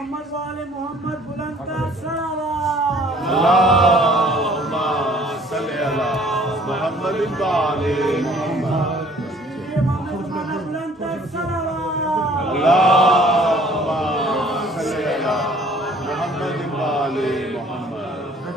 मोहम्मद वाले मोहम्मद बुलंद कर सलावत। अल्लाहुम्मा सल्ली अला मुहम्मद वाले मोहम्मद। मोहम्मद वाले बुलंद कर सलावत। अल्लाहुम्मा सल्ली अला मुहम्मद वाले Mohammad.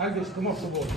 Alves, come off the ball,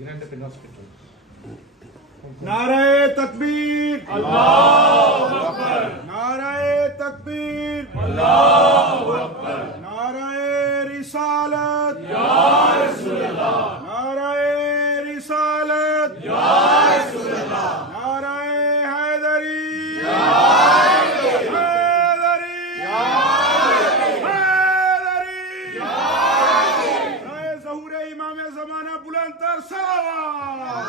grande per nostro नारे तकबीर, अल्लाहु अकबर। नारे तकबीर, अल्लाहु अकबर। नारे रिसालत, या रसूलल्लाह। नारे रिसालत, या रसूलल्लाह। नारे हैदरी, या हैदरी, या हैदरी, या नारे ज़हूर इमाम ज़माना बुलंद तर सलावत।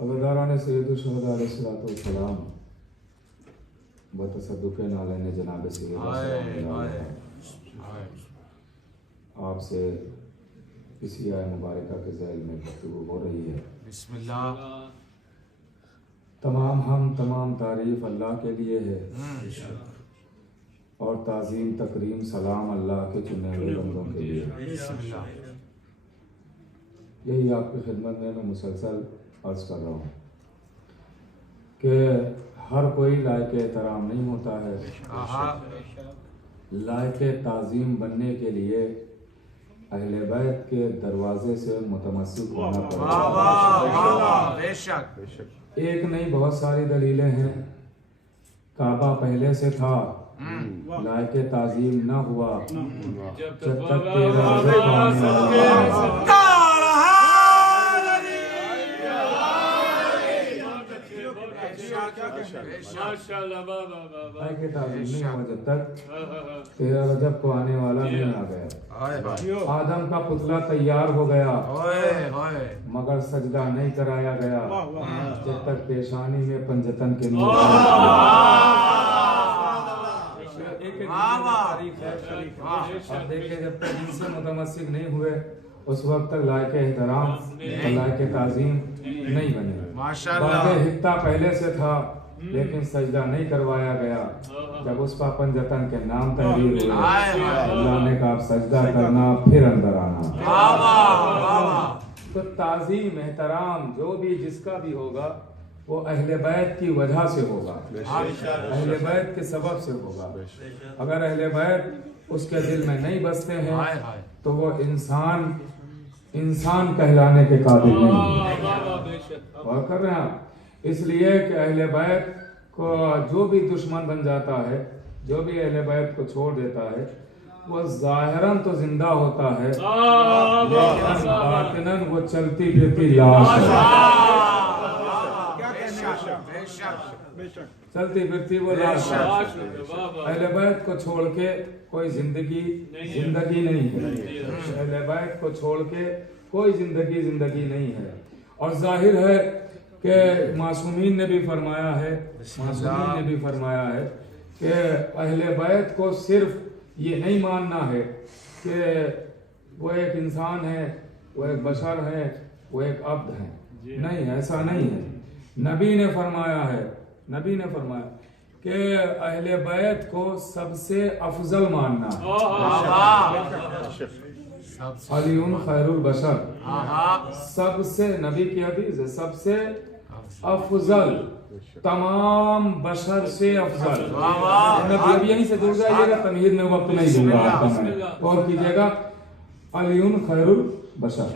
अबदारान सैयद शुहदा अलैहिस्सलाम बतसद्दुक़ नाले ने जनाब सैयद आपसे इसी आय मुबारका के ज़ैल में गुफ्तगू हो रही है। बिस्मिल्लाह। तमाम हम तमाम तारीफ अल्लाह के लिए है और ताज़ीम तकरीम सलाम अल्लाह के चुने हुए बंदों के लिए। यही आपकी खिदमत में मैं मुसलसल अर्ज कर रहा हूँ कि हर कोई लायक एहतराम नहीं होता है। लायक ताज़ीम बनने के लिए अहले बैत के दरवाजे से मुतमस्सिक होना वाह, पड़ेगा। बेशक। एक नहीं, बहुत सारी दलीलें हैं। काबा पहले से था, लायके ताजीम न हुआ जब तक तेरा रज़्क़ आने वाला। लायके ताजीम नहीं हुआ जब तक तेरा रजब को आने वाला नहीं आ गया। आदम का पुतला तैयार हो गया मगर सजदा नहीं कराया गया जब तक पेशानी में पंजतन के नूर। अब देखिए, जब तक इनसे मुतमस्सिक नहीं हुए उस वक्त तक लायके एहतराम और लायके ताजीम नहीं बने। बाक़े हित्ता पहले से था लेकिन सजदा नहीं करवाया गया। जब उस पर पंजतन के नाम तहरीर हुए, अल्लाह ने कहा सजदा करना फिर अंदर आना। तो ताजीम एहतराम जो भी जिसका भी होगा वो अहले बैत की वजह से होगा, अहले बैत के सबब से होगा। अगर अहले बैत उसके दिल में नहीं बसते हैं तो वो इंसान कहलाने के काबिल नहीं। और कर रहे हैं आप, इसलिए कि अहले बैत को जो भी दुश्मन बन जाता है, जो भी अहले बैत को छोड़ देता है, वो जाहिरन तो जिंदा होता है लेकिन बातिनन वो चलती फिरती लाश है। चलती फिरती वो लाश है। अहले बैत को छोड़ के कोई जिंदगी नहीं है। अहले बैत को छोड़ के कोई जिंदगी नहीं है। और जाहिर है कि मासूमीन ने भी फरमाया है कि अहले बैत को सिर्फ ये नहीं मानना है कि वो एक इंसान है, वो एक बशर है, वो एक अब्द है। नहीं, ऐसा नहीं है। नबी ने फरमाया कि अहले बैत को सबसे अफजल मानना अलीउन खैरुल बशर, सबसे, नबी की हदीस है, सबसे अफजल, तमाम बशर से अफजल। नबी अब यहीं से जुड़ जाइएगा, तमहीद में वक्त नहीं दूंगा आपका, मैं और कीजिएगा अलीउन खैरुल बशर।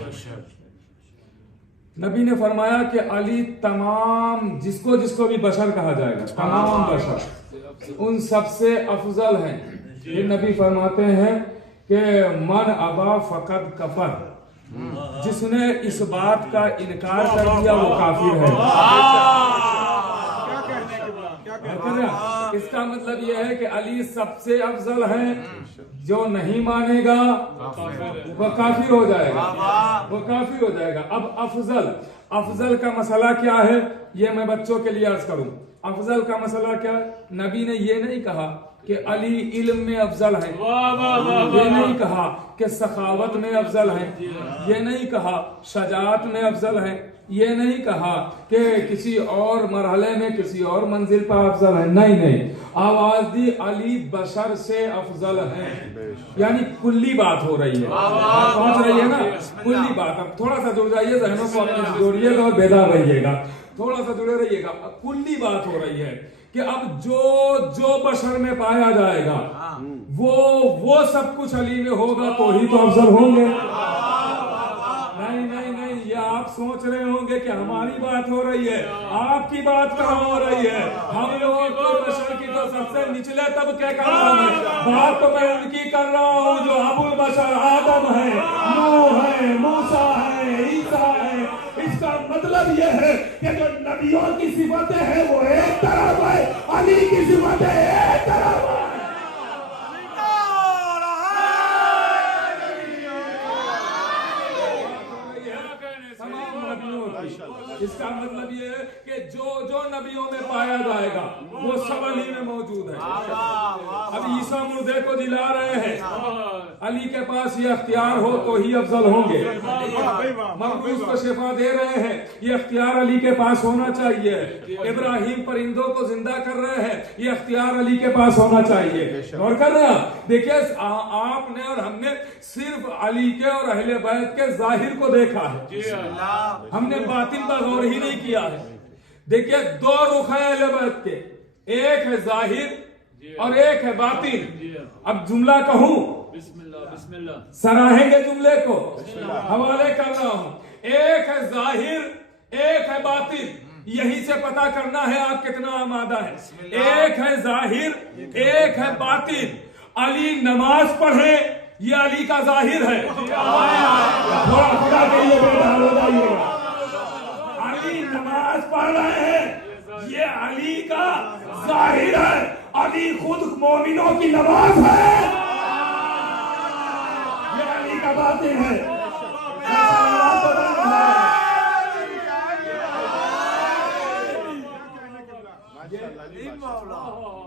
नबी ने फरमाया कि अली तमाम जिसको भी बशर कहा जाएगा, तमाम बशर उन सबसे अफजल हैं। ये नबी फरमाते हैं कि मन अबा फकद कफर, जिसने इस बात का इनकार कर दिया वो काफिर है। इसका मतलब यह है कि अली सबसे अफजल है, जो नहीं मानेगा वो काफिर हो जाएगा। अब अफजल का मसला क्या है, ये मैं बच्चों के लिए अर्ज करूं। अफजल का मसला क्या है? नबी ने ये नहीं कहा कि अली इल्म में अफजल है, ये नहीं कहा कि सखावत में अफजल है, ये नहीं कहा शजाअत में अफजल है, ये नहीं कहा कि किसी और मरहले में किसी और मंजिल पर अफजल है। नहीं, आवाज दी अली बशर से अफजल है, यानी कुल्ली बात हो रही है, पहुंच रही है ना कुल्ली बात। अब थोड़ा सा जुड़ जाइए, जहनों को अपने जोड़िएगा और बेदार रहिएगा, थोड़ा सा जुड़े रहिएगा। कुल्ली बात हो रही है कि अब जो बशर में पाया जाएगा वो सब कुछ अली में होगा तो ही तो अफजल होंगे। नहीं, ये आप सोच रहे होंगे कि हमारी बात हो रही है, आपकी बात कहाँ हो रही है? हम लोगों को बशर की तो सबसे निचले तबके का नाम है। बात तो मैं उनकी कर रहा हूँ जो अबुल बशर आदम है, नूह है, मूसा है, ईसा है। इसका मतलब यह है कि जो नबियों की सिफतें हैं वो एक तरफ है, अली की सिफतें एक तरफ है। इसका मतलब ये है कि जो नबियों में पाया जाएगा वो सब अली में मौजूद है। अब ईसा मुर्दे को दिला रहे हैं, अली के पास ये अख्तियार हो तो ही अफजल होंगे। मकबूज को शिफा दे रहे हैं, ये अख्तियार अली के पास होना चाहिए। इब्राहिम परिंदों को जिंदा कर रहे हैं, ये अख्तियार अली के पास होना चाहिए। और कर रहे हैं, देखिए आपने और हमने सिर्फ अली के और अहले बैत के जाहिर को देखा है, हमने बातिन पर गौर ही नहीं किया है। देखिए दो रुख है अहले बैत के, एक है जाहिर और एक है बातिन। अब जुमला कहूं सराहेंगे जुमले को, हवाले कर रहा हूं। एक है जाहिर, एक है बातिन। यही से पता करना है आप कितना आमादा है। एक है जाहिर, एक है बातिन। अली नमाज पढ़े, ये अली का जाहिर है। अली नमाज पढ़ रहे हैं, ये अली का जाहिर है। अली खुद मोमिनों की नमाज है, ये अली का बातिन है।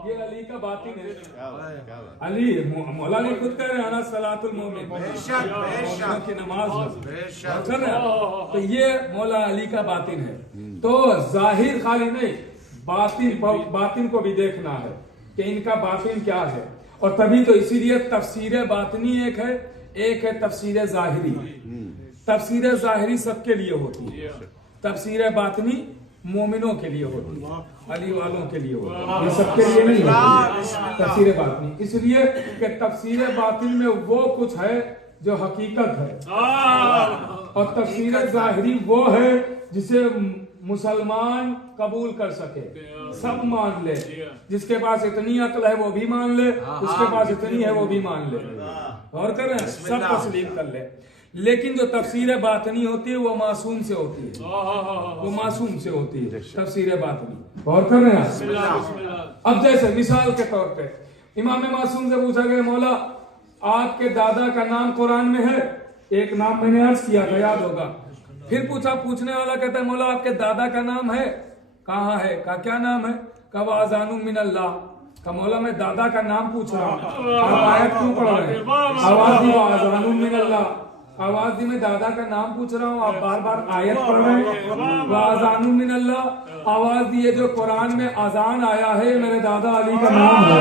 ये अली का बातिन है। अली मौला ने खुद कह रहे हैं, सलातुल मोमिन की नमाज कर रहे हैं। तो ये मौला अली का बातिन है। तो जाहिर खाली नहीं, बातिन को भी देखना है कि इनका बातिन क्या है। और तभी तो इसीलिए तफसीर बातिनी एक है तफसीर जाहिरी। तफसीर जाहिरी सबके लिए होती है, तफसीर बातिनी मोमिनों के लिए होती है, अली वालों के लिए होती है, ये सबके लिए नहीं होती तफसीर बातिनी। इसलिए कि तफसीर बातिन में वो कुछ है जो हकीकत है, और तफसीर जाहिरी वो है जिसे मुसलमान कबूल कर सके, सब मान ले। जिसके पास इतनी अक्ल है वो भी मान ले, उसके पास इतनी है वो भी मान ले, और करें सब तस्लीम कर ले। लेकिन जो तफसीर बातनी होती है वो मासूम से होती है, वो मासूम से होती है तफसीर बातनी। और कर रहे हैं। अब जैसे मिसाल के तौर पे इमाम मासूम से पूछा गया, मौला आपके दादा का नाम कुरान में है? एक नाम मैंने अर्ज किया था, याद होगा। फिर पूछा, पूछने वाला कहता है, मौला आपके दादा का नाम है? कहाँ है? का क्या नाम है? कब आजानुम मिनल्लाह। का मौला मैं दादा का नाम पूछ रहा हूँ, आप आयत क्यों पढ़ रहे हैं? आवाज दी आजानुम मिनल्लाह, आवाज दी मैं दादा का नाम पूछ रहा हूँ, आप बार बार आयत पढ़ रहे हैं। आजानुम मिनल्लाह, आवाज दी जो कुरान में अजान आया है मेरे दादा अली का नाम है।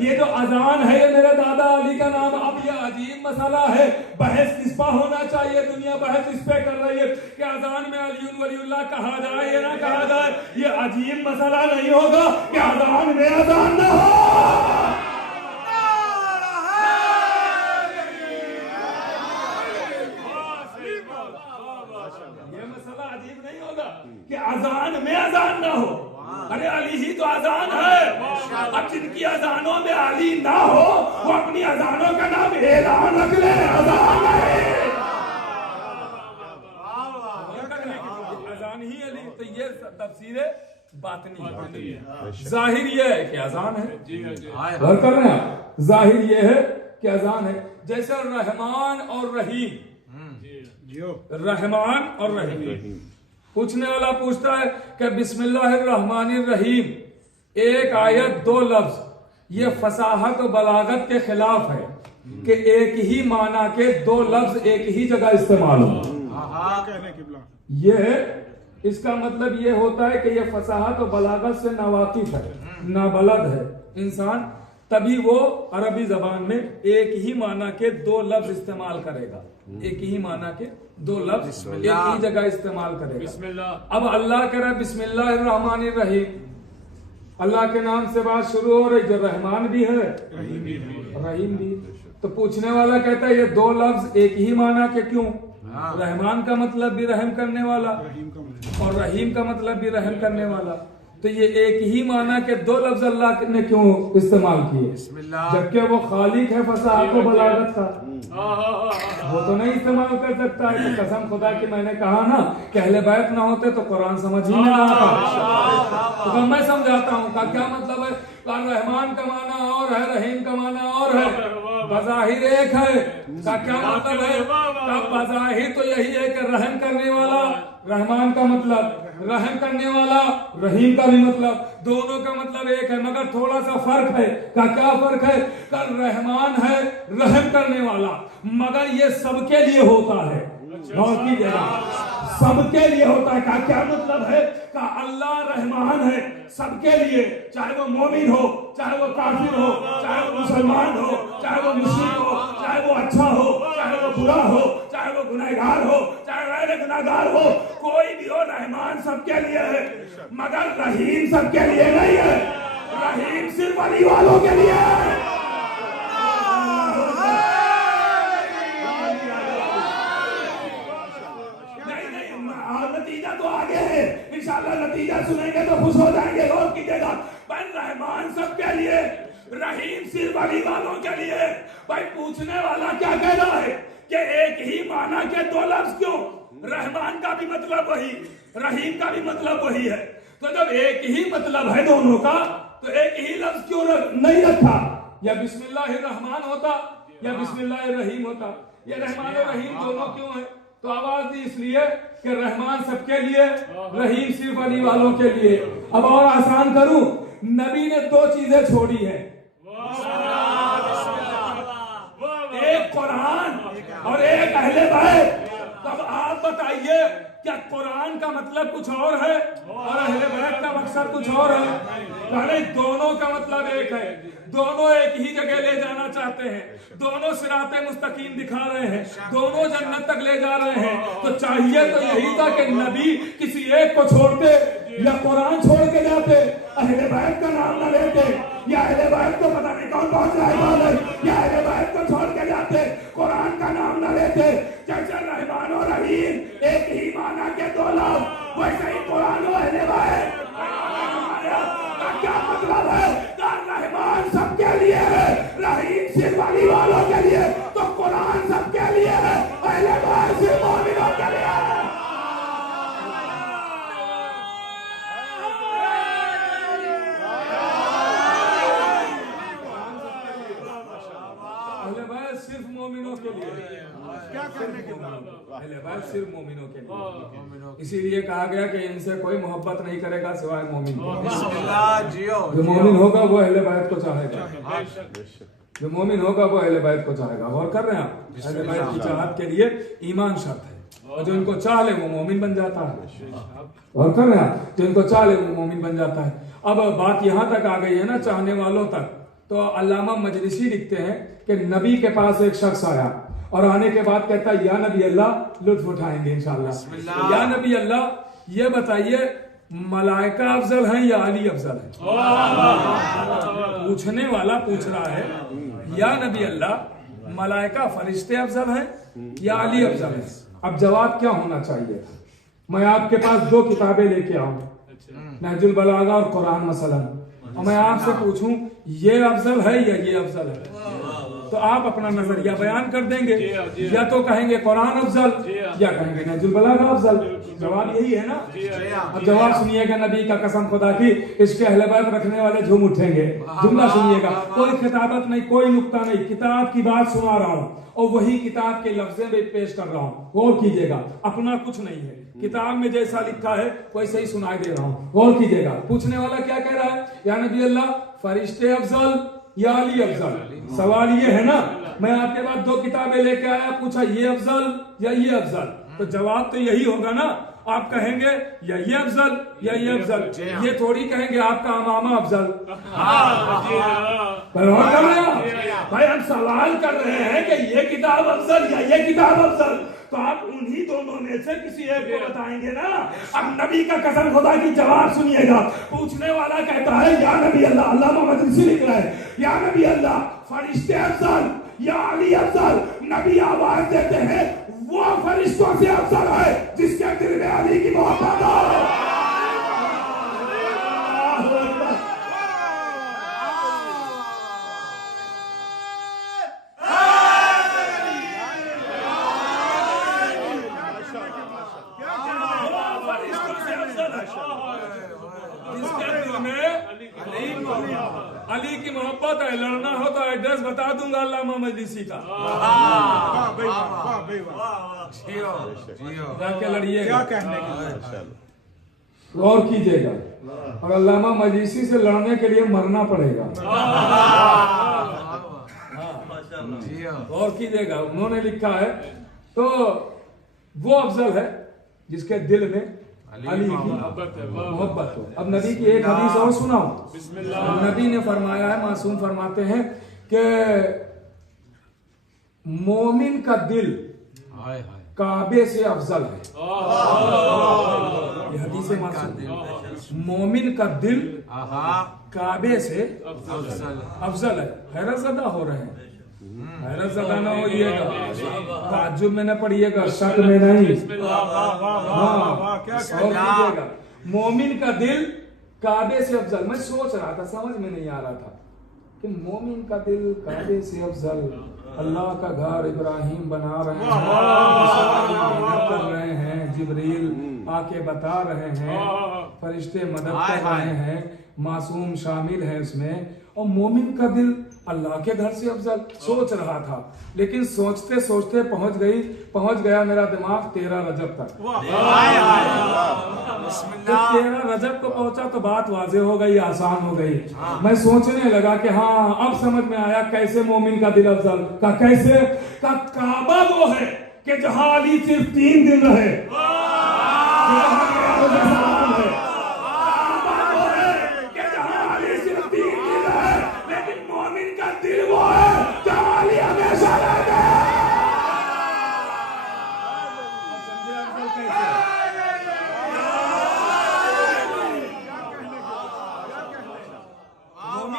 ये जो अजान है ये मेरे दादा अली का नाम। अब ये अजीब मसला है, बहस किस पर होना चाहिए? दुनिया बहस इस पे कर रही है कि अजान में अली वलीउल्लाह कहा जाए या ना कहा जाए। ये अजीब मसला नहीं होगा कि अजान में अजान ना हो। ये मसला अजीब नहीं होगा कि अजान में अजान ना हो। अरे अली ही तो अजान है। अब जिनकी अजानों में अली ना हो वो अपनी अजानों का नाम ऐलान रख ले, अजान है, अजान ही अली। तो ये तफसीर बातनी है। जाहिर ये है कि अजान है, गौर कर रहे हैं। जाहिर ये है कि अजान है। जैसे रहमान और रहीम, रहमान और रहीम। पूछने वाला पूछता है कि बिस्मिल्लाहिर्रहमानिर्रहीम एक आयत दो लफ्ज, ये फसाहत और बलागत के खिलाफ है कि एक ही माना के दो लफ्ज एक ही जगह इस्तेमाल हो। ये इसका मतलब ये होता है कि ये फसाहत और बलागत से नावाकिफ है, नाबलद है इंसान, तभी वो अरबी जबान में एक ही माना के दो लफ्ज इस्तेमाल करेगा। एक ही माना के दो लफ्ज एक ही जगह इस्तेमाल करेगा। अब अल्लाह कह रहा है बिस्मिल्लाहिर्रहमानिर्रहीम, अल्लाह के नाम से बात शुरू हो रही, जो रहमान भी है रहीम भी। तो पूछने वाला कहता है ये दो लफ्ज एक ही माना के क्यों? रहमान का मतलब भी रहम करने वाला और रहीम का मतलब भी रहम करने वाला। तो ये एक ही माना के दो लफ्ज अल्लाह ने क्यों इस्तेमाल किए? जबकि वो खालिक है फसाहत व बलागत का, वो तो नहीं इस्तेमाल कर सकता है। तो कसम खुदा की मैंने कहा ना कि अहले बैत ना होते तो कुरान समझ ही नहीं आता। तो मैं समझाता हूँ का क्या मतलब है। रहमान का माना और है, रहीम का माना और है, बज़ाहिर एक है। का क्या मतलब है? बज़ाहिर तो यही है कि रहम करने वाला रहमान का मतलब, रहम करने वाला रहीम का भी मतलब, दोनों का मतलब एक है, मगर थोड़ा सा फर्क है। का क्या फर्क है? कल रहमान है रहम करने वाला, मगर ये सबके लिए होता है, सबके लिए होता है। का क्या मतलब है? का अल्लाह रहमान है सबके लिए, चाहे वो मोमिन हो, चाहे वो काफिर हो, चाहे वो मुसलमान हो, चाहे वो मुश्रिक हो, चाहे वो अच्छा हो, चाहे वो बुरा हो, चाहे वो गुनहगार हो, चाहे गैर गुनहगार हो, कोई भी हो, रहमान सबके लिए है, मगर रहीम सबके लिए नहीं है। रहीम सिर्फ अली वालों के लिए। नतीजा तो आगे है, इंशाल्लाह नतीजा सुनेंगे तो खुश हो जाएंगे। गौर कीजिएगा, भाई रहमान सबके लिए, रहीम सिर्फ अली वालों के लिए। भाई पूछने वाला क्या कह रहा है कि एक ही माना के दो लफ्ज क्यों? रहमान का भी मतलब वही, रहीम का भी मतलब वही है। तो जब एक ही मतलब है दोनों का, तो एक ही लफ्ज क्यों नहीं रखा? या बिस्मिल्लाहिर रहमान होता या बिस्मिल्लाहिर रहीम होता। ये रहमान और रहीम दोनों क्यों है? तो आवाज दी इसलिए कि रहमान सबके लिए, रहीम सिर्फ अली वालों के लिए। अब और आसान करूं, नबी ने दो चीजें छोड़ी है, एक कुरान और एक अहले बैत। तब आप बताइए, क्या कुरान का मतलब कुछ और है और अहले बैत का मकसद कुछ और है? अरे दोनों का मतलब एक है, दोनों एक ही जगह ले जाना चाहते हैं, दोनों सिराते मुस्तकीम दिखा रहे हैं, दोनों जन्नत तक ले जा रहे हैं। तो चाहिए तो यही था कि नबी किसी एक को छोड़ते या कुरान छोड़ के जाते, अहले बैत का नाम न लेते, या अहले बैत को पता नहीं कौन पहुंच रहा है, या अहले बैत को छोड़ के जाते, कुरान का नाम न लेते। जैसे रहमान और रहीम एक ही माना के दो लफ्ज, वैसे ही कुरान और अहले बैत का क्या मतलब है? रहमान सबके लिए है, रहीम सिर्फ अली वालों के लिए। तो कुरान सबके लिए है, अहले बैत सिर्फ मोमिनों के लिए है। सिर्फ मोमिनों के लिए, क्या करने के बाद सिर्फ मोमिनों के लिए। इसीलिए कहा गया कि इनसे कोई मोहब्बत नहीं करेगा सिवाय मोमिन। जो मोमिन होगा वो अहले बैत को चाहेगा, जो मोमिन होगा वो अहले बैत को चाहेगा। गौर कर रहे हैं आप, अहले बैत की चाहत के लिए ईमान शर्त है, और जो इनको चाह ले वो मोमिन बन जाता है। गौर कर रहे हैं, जो इनको चाह ले वो मोमिन बन जाता है। अब बात यहाँ तक आ गई है ना, चाहने वालों तक। तो अल्लामा मजलिसी लिखते हैं कि नबी के पास एक शख्स आया और आने के बाद कहता है, या नबी अल्लाह, लुत्फ उठाएंगे इंशाअल्लाह। या नबी अल्लाह, ये बताइए मलाइका अफजल है या अली अफजल है? पूछने वाला पूछ रहा है, या नबी अल्लाह, मलाइका फरिश्ते अफजल है या अली अफजल है? अब जवाब क्या होना चाहिए? मैं आपके पास दो किताबें लेके आऊं, नहजुल बलागा और कुरान मसलन, और मैं आपसे पूछूं ये अफजल है या ये अफजल है, तो आप अपना नजरिया बयान कर देंगे। या तो कहेंगे कुरान अफजल, या कहेंगे नहजुल बलागा अफजल। जवाब यही है ना? अब जवाब सुनिएगा नबी का, कसम खुदा की, इसके अहले बैत रखने वाले झूम उठेंगे। जुमला सुनिएगा, कोई खिताबत नहीं, कोई नुक्ता नहीं, किताब की बात सुना रहा हूँ और वही किताब के लफ्ज़े में पेश कर रहा हूँ। गौर कीजिएगा, अपना कुछ नहीं है, किताब में जैसा लिखा है वैसे ही सुनाई दे रहा हूँ। गौर कीजिएगा, पूछने वाला क्या कह रहा है? या नबी अल्लाह, फरिश्ते अफजल या अली अफजल? सवाल ये है ना, मैं आपके पास दो किताबें लेके आया, पूछा ये अफजल या ये अफजल, तो जवाब तो यही होगा ना। आप कहेंगे या ये अफजल या ये अफजल, ये थोड़ी कहेंगे आपका अमामा अफजल। भाई हम सवाल कर रहे हैं कि ये किताब अफजल या ये किताब अफजल, तो आप उन्हीं दोनों में से किसी एक को बताएंगे ना। अब नबी का कसम खुदा की जवाब सुनिएगा। पूछने वाला कहता है, या नबी अल्लाह, अल्लामा मजलिसी लिख रहा है, या नबी अल्लाह, फरिश्ते अफजल या अली अफजल? नबी आवाज देते हैं, वो फरिश्तों से अफजल है जिसके दिल में अली की मोहब्बत है। अली की मोहब्बत है। लड़ना हो तो एड्रेस बता दूंगा अल्लामा मजलिसी का, जाके लड़िएगा। गौर कीजिएगा, और अल्लामा मजलिसी से लड़ने के लिए मरना पड़ेगा। गौर कीजिएगा, उन्होंने लिखा है, तो वो अफजल है जिसके दिल में अली की मोहब्बत हो। अब नबी की एक हदीस और सुनाओ। नबी ने फरमाया है, मासूम फरमाते हैं कि मोमिन का दिल काबे से अफजल है। ये हदीस मासूम। मोमिन का दिल काबे से अफजल है। हैरत ज़दा हो रहे हैं, हैरत ज़दा ना होइएगा, ताज्जुब में न पड़िएगा, शक में नहीं। हाँ, मोमिन का दिल काबे से अफजल। मैं सोच रहा था, समझ में नहीं आ रहा था कि मोमिन का दिल काबे से अफजल। अल्लाह का घर इब्राहिम बना रहे हैं, कर रहे हैं, जिब्रील आके बता रहे हैं, फरिश्ते मदद कर रहे हैं, मासूम शामिल है इसमें, और मोमिन का दिल अल्लाह के घर से अफजल। सोच रहा था, लेकिन सोचते सोचते पहुंच गया मेरा दिमाग 13 रजब तक। जब 13 रजब को पहुंचा तो बात वाज़ेह हो गई, आसान हो गई। मैं सोचने लगा कि हाँ, अब समझ में आया कैसे मोमिन का दिल अफजल का, कैसे का काबा वो है कि जहां अली सिर्फ 3 दिन रहे।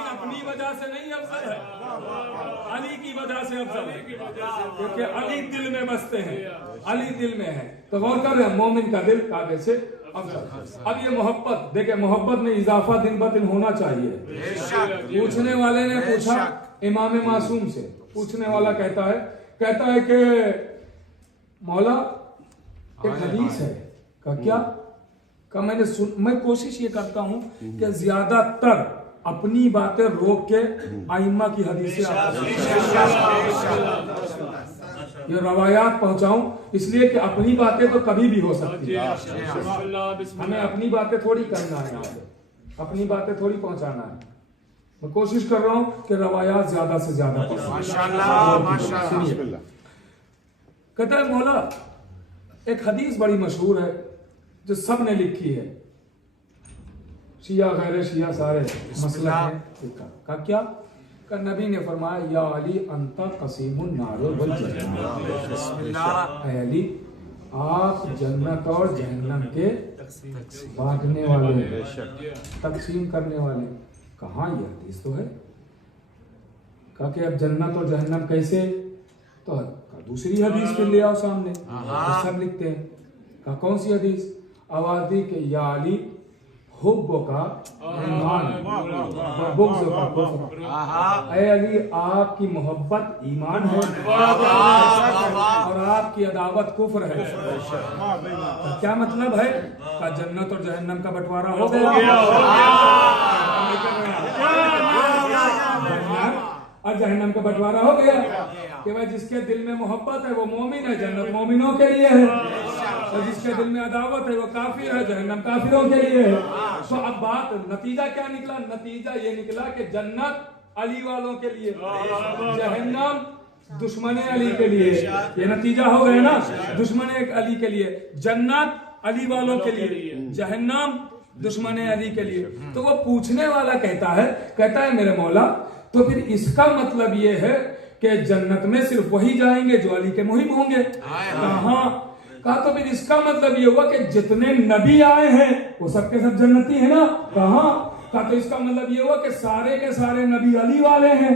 अपनी वजह से नहीं अफजल है, अली की वजह से अफजल है, क्योंकि अली दिल में बसते हैं, अली दिल में है। तो गौर कर रहे हैं, मोमिन का दिल काबे से अफजल। अब ये मोहब्बत देखे, मोहब्बत में इजाफा दिन ब दिन होना चाहिए। पूछने वाले ने पूछा इमाम मासूम से, पूछने वाला कहता है कि मौला एक हदीस है का क्या का मैं कोशिश ये करता हूं कि ज्यादातर अपनी बातें रोक के आइम्मा की हदीसें ये रवायात पहुंचाऊं, इसलिए कि अपनी बातें तो कभी भी हो सकती है। हमें अपनी बातें थोड़ी करना है, अपनी बातें थोड़ी पहुंचाना है। मैं कोशिश कर रहा हूं कि रवायात ज्यादा से ज्यादा। कहता है मौला एक हदीस बड़ी मशहूर है जो सब ने लिखी है, शिया गैर शिया सारे मसला है का क्या का नबी ने फरमाया या अली अंता कसीमुन नार वल जन्नत। अली आप जन्नत और जहन्नम के बांटने वाले, तकसीम करने वाले। कहाँ ये हदीस तो है? कहा कि अब जन्नत और जहन्नम कैसे? तो दूसरी हदीस के ले आओ सामने, तो सब लिखते हैं। कहा कौन सी हदीस? आवाज़ी के या अली हुब्बो का ईमान, बुग़्ज़ का कुफ्र। ऐ अली आपकी मोहब्बत ईमान है और आपकी अदावत कुफ्र है। तो क्या मतलब है? का जन्नत और जहन्नम का बंटवारा हो गया और जहन्नम का बंटवारा हो गया कि भाई जिसके दिल में मोहब्बत है वो मोमिन है, जन्नत मोमिनों के लिए है, और जिसके दिल में अदावत है वो काफिर है, जहन्नम काफिरों के लिए है। तो अब बात नतीजा क्या निकला? नतीजा ये निकला कि जन्नत अली वालों के लिए, जहन्नम दुश्मन अली के लिए। ये नतीजा हो गया ना, दुश्मन अली के लिए, जन्नत अली वालों के लिए, जहन्नम दुश्मन अली के लिए। तो वो पूछने वाला कहता है मेरे मौला तो फिर इसका मतलब ये है कि जन्नत में सिर्फ वही जाएंगे जो अली के मुहिब होंगे। कहा तो फिर इसका मतलब ये हुआ कि जितने नबी आए हैं वो सबके सब जन्नती है ना? कहा तो इसका मतलब ये हुआ कि सारे के सारे नबी अली वाले हैं।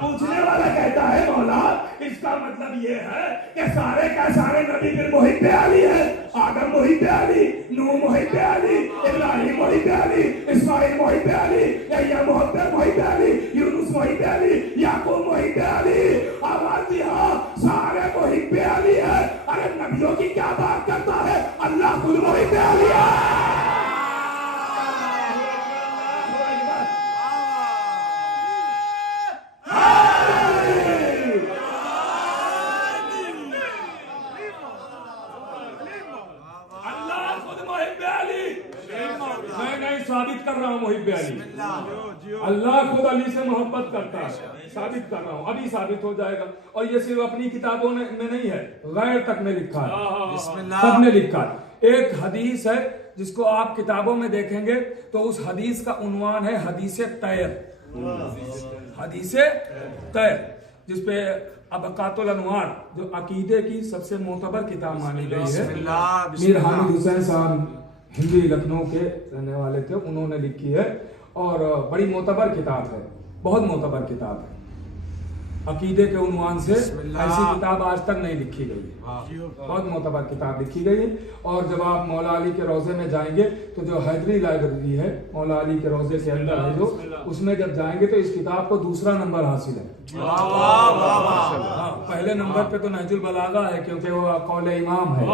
पूछने वाला कहता है मौला इसका मतलब ये है कि सारे का सारे नबी फिर मुहिब अली है। आदम मुहिब अली, नूह मुहिब अली, इब्राहिम मुहिब अली, इस्माइल मुहिब अली, यहया मुहिब अली, यूनुस मुहिब अली, याकूब मुहिब अली। आवाज दिया सारे मुहिब अली है। अरे नबियों की क्या बात करता है, अल्लाह खुद मुहिब अली है। साबित कर रहा हूं मुहिब अली, अल्लाह खुद अली से मोहब्बत करता है, साबित कर रहा हूं, अभी साबित हो जाएगा। और ये सिर्फ अपनी किताबों में नहीं है, गैर तक में लिखा है, सब में लिखा है। एक हदीस है जिसको आप किताबों में देखेंगे तो उस हदीस का उन्वान है हदीसे तैर, हदीसे तैर, जिसपे अबकातुल अनवार जो अकीदे की सबसे मोतबर किताब मानी गई है, मीर हामिद हुसैन साहब हिंदी लखनऊ के रहने वाले थे, उन्होंने लिखी है और बड़ी मोतबर किताब है, बहुत मोतबर किताब है। अकीदे के उन्वान से ऐसी किताब आज तक नहीं लिखी गई है, बहुत मोतबर किताब लिखी गई है। और जब आप मौला अली के रोजे में जाएंगे तो जो हैदरी लाइब्रेरी है मौला अली के रोजे के अंदर है जो, उसमें जब जाएंगे तो इस किताब को दूसरा नंबर हासिल है। पहले नंबर पे तो नहजुल बलागा है क्योंकि वो कौले इमाम है।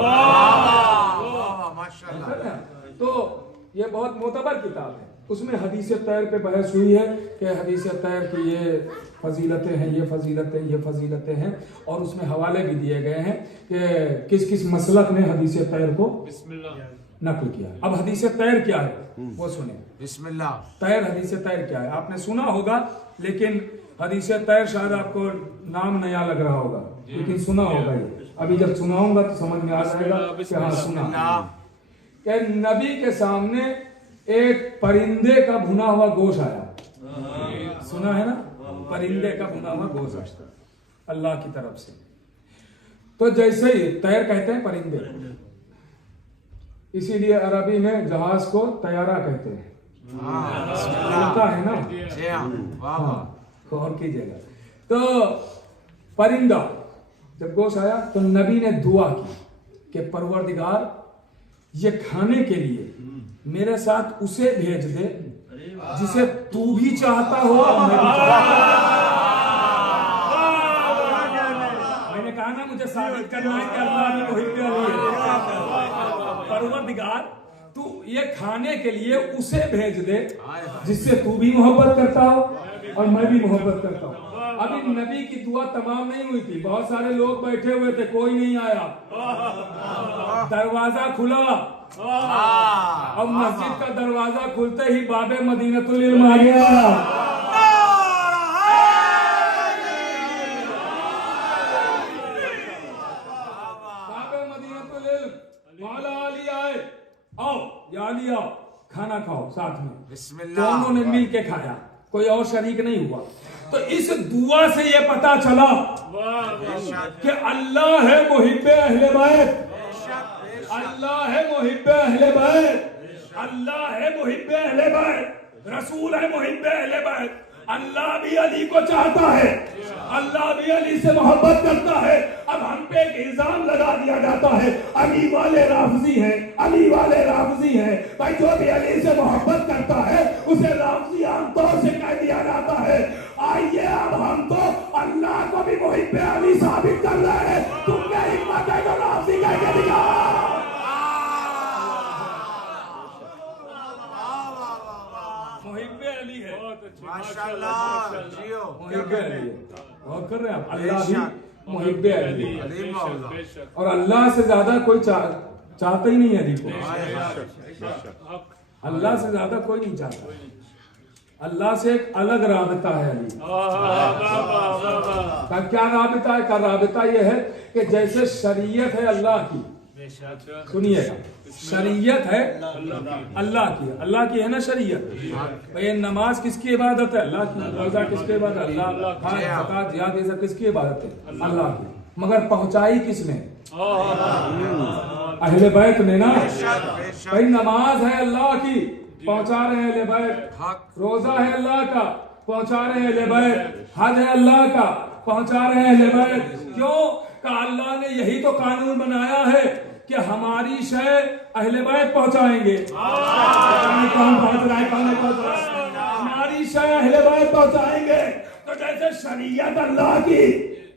तो ये बहुत मोतबर किताब है। उसमें हदीस तैर पे बहस हुई है कि हदीस तैर की ये फजीलतें हैं, ये फजीलतें, ये फजीलतें हैं, और उसमें हवाले भी दिए गए हैं कि किस किस मसलक ने हदीस तैर को नकल किया। अब हदीस तैर क्या है वो सुने। बिस्मिल्लाह। तैर, हदीस तैर क्या है आपने सुना होगा, लेकिन हदीस तैर शायद आपको नाम नया लग रहा होगा, लेकिन सुना होगा ये। अभी जब सुनाऊंगा तो समझ में आ जाएगा कि हाँ सुना। कि नबी के सामने एक परिंदे का भुना हुआ गोश्त आया, सुना है ना, परिंदे का भुना हुआ गोश्त अल्लाह की तरफ से। तो जैसे ही तैर कहते हैं परिंदे, इसीलिए अरबी में जहाज को तैयारा कहते हैं, होता है ना, और कीजिएगा। तो परिंदा जब गोश्त आया तो नबी ने दुआ की कि परवरदिगार ये खाने के लिए मेरे साथ उसे भेज दे जिसे तू भी चाहता हो और मैं भी मैंने कहा ना मुझे साबित करना है कि अल्लाह ने मुहिब्बे अली है। परवरदिगार तू ये खाने के लिए उसे भेज दे जिससे तू भी मोहब्बत करता हो और मैं भी मोहब्बत करता हूँ। अभी नबी की दुआ तमाम नहीं हुई थी, बहुत सारे लोग बैठे हुए थे, कोई नहीं आया। दरवाजा खुला और मस्जिद का दरवाजा खुलते ही बाबे मदीनतुल इल्म आ गया। बाबे मदीनतुल इल्म मौला अली आए, आओ या अली आओ खाना खाओ साथ में। दोनों ने मिल के खाया, कोई और शरीक नहीं हुआ। तो इस दुआ से ये पता चला कि अल्लाह है मुहिब्बे अहले बैत, अल्लाह है मुहिब्बे अहले बैत, अल्लाह है मुहिब्बे अहले बैत, रसूल है मुहिब्बे अहले बैत। अल्लाह भी अली को चाहता है, अल्लाह भी अली से मोहब्बत करता है। अब हम पे एक इल्जाम लगा दिया जाता है अली वाले राफजी हैं, अली वाले राफजी हैं। भाई जो भी अली से मोहब्बत करता है उसे राफजी आमतौर से कह दिया जाता है। आइए अब हम तो अल्लाह को भी मुहिब्बे अली साबित कर रहे हैं। तुम क्या हिम्मत है तो राफजी कह के दिखाओ। मुहिब्बे अली है, माशाअल्लाह, जियो मुहिब्बे अली है। और कर रहे हैं आप, अल्लाह भी मुहिब्बे अली, और अल्लाह से ज्यादा कोई चाहता ही नहीं है अली को। अल्लाह से ज्यादा कोई नहीं चाहता, अल्लाह से एक अलग राबिता है अली का। क्या राबिता है? का राबिता यह है कि जैसे शरीयत है अल्लाह की, सुनिएगा, शरीयत है अल्लाह की, अल्लाह की है ना शरीयत। भाई नमाज किसकी इबादत है? अल्लाह की। रोजा किसकी इबादत? अल्लाह। ज़कात जिहाद ये सब किसकी इबादत है? अल्लाह की। मगर पहुंचाई किसने? अहले बैत ने ना। भाई नमाज है अल्लाह की, पहुंचा रहे हैं अहले बैत। रोजा है अल्लाह का, पहुंचा रहे हैं अहले बैत। हज है अल्लाह का, पहुंचा रहे हैं अहले बैत। क्यों? का अल्लाह ने यही तो कानून बनाया है कि हमारी शय अहले बैत पहुंचाएंगे। कौन पहुंच रहा है, कौन नहीं पहुंच रहा है? हमारी शय अहले बैत पहुंचाएंगे। तो जैसे शरीयत अल्लाह की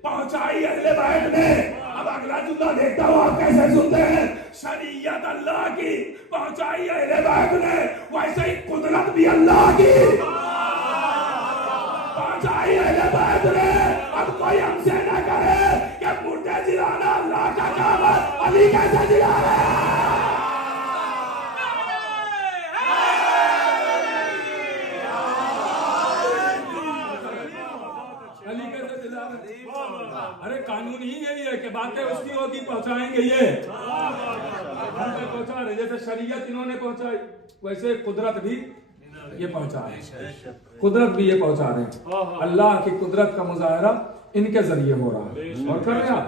पहुंचाई अहले बैत ने, अब अगला जुमला देखता हूं आप कैसे सुनते हैं। शरीयत अल्लाह की पहुंचाई अहले बैत ने, वैसे ही कुदरत भी अल्लाह की पहुंचाई अहले बैत ने। अब कोई हमसे न करे कि मुर्दे जिलाना अल्लाह का काम है, अली कैसे जिला रहे हैं? अली कैसे जिला रहे? अरे कानून ही यही है कि बातें उसकी होगी, पहुंचाएंगे ये हम पे पहुंचा रहे। जैसे शरीयत इन्होंने पहुंचाई, वैसे कुदरत भी ये पहुंचा रहे हैं, कुदरत भी ये पहुंचा रहे हैं। अल्लाह की कुदरत का मुजाहरा इनके जरिए हो रहा है। और कर रहे हैं आप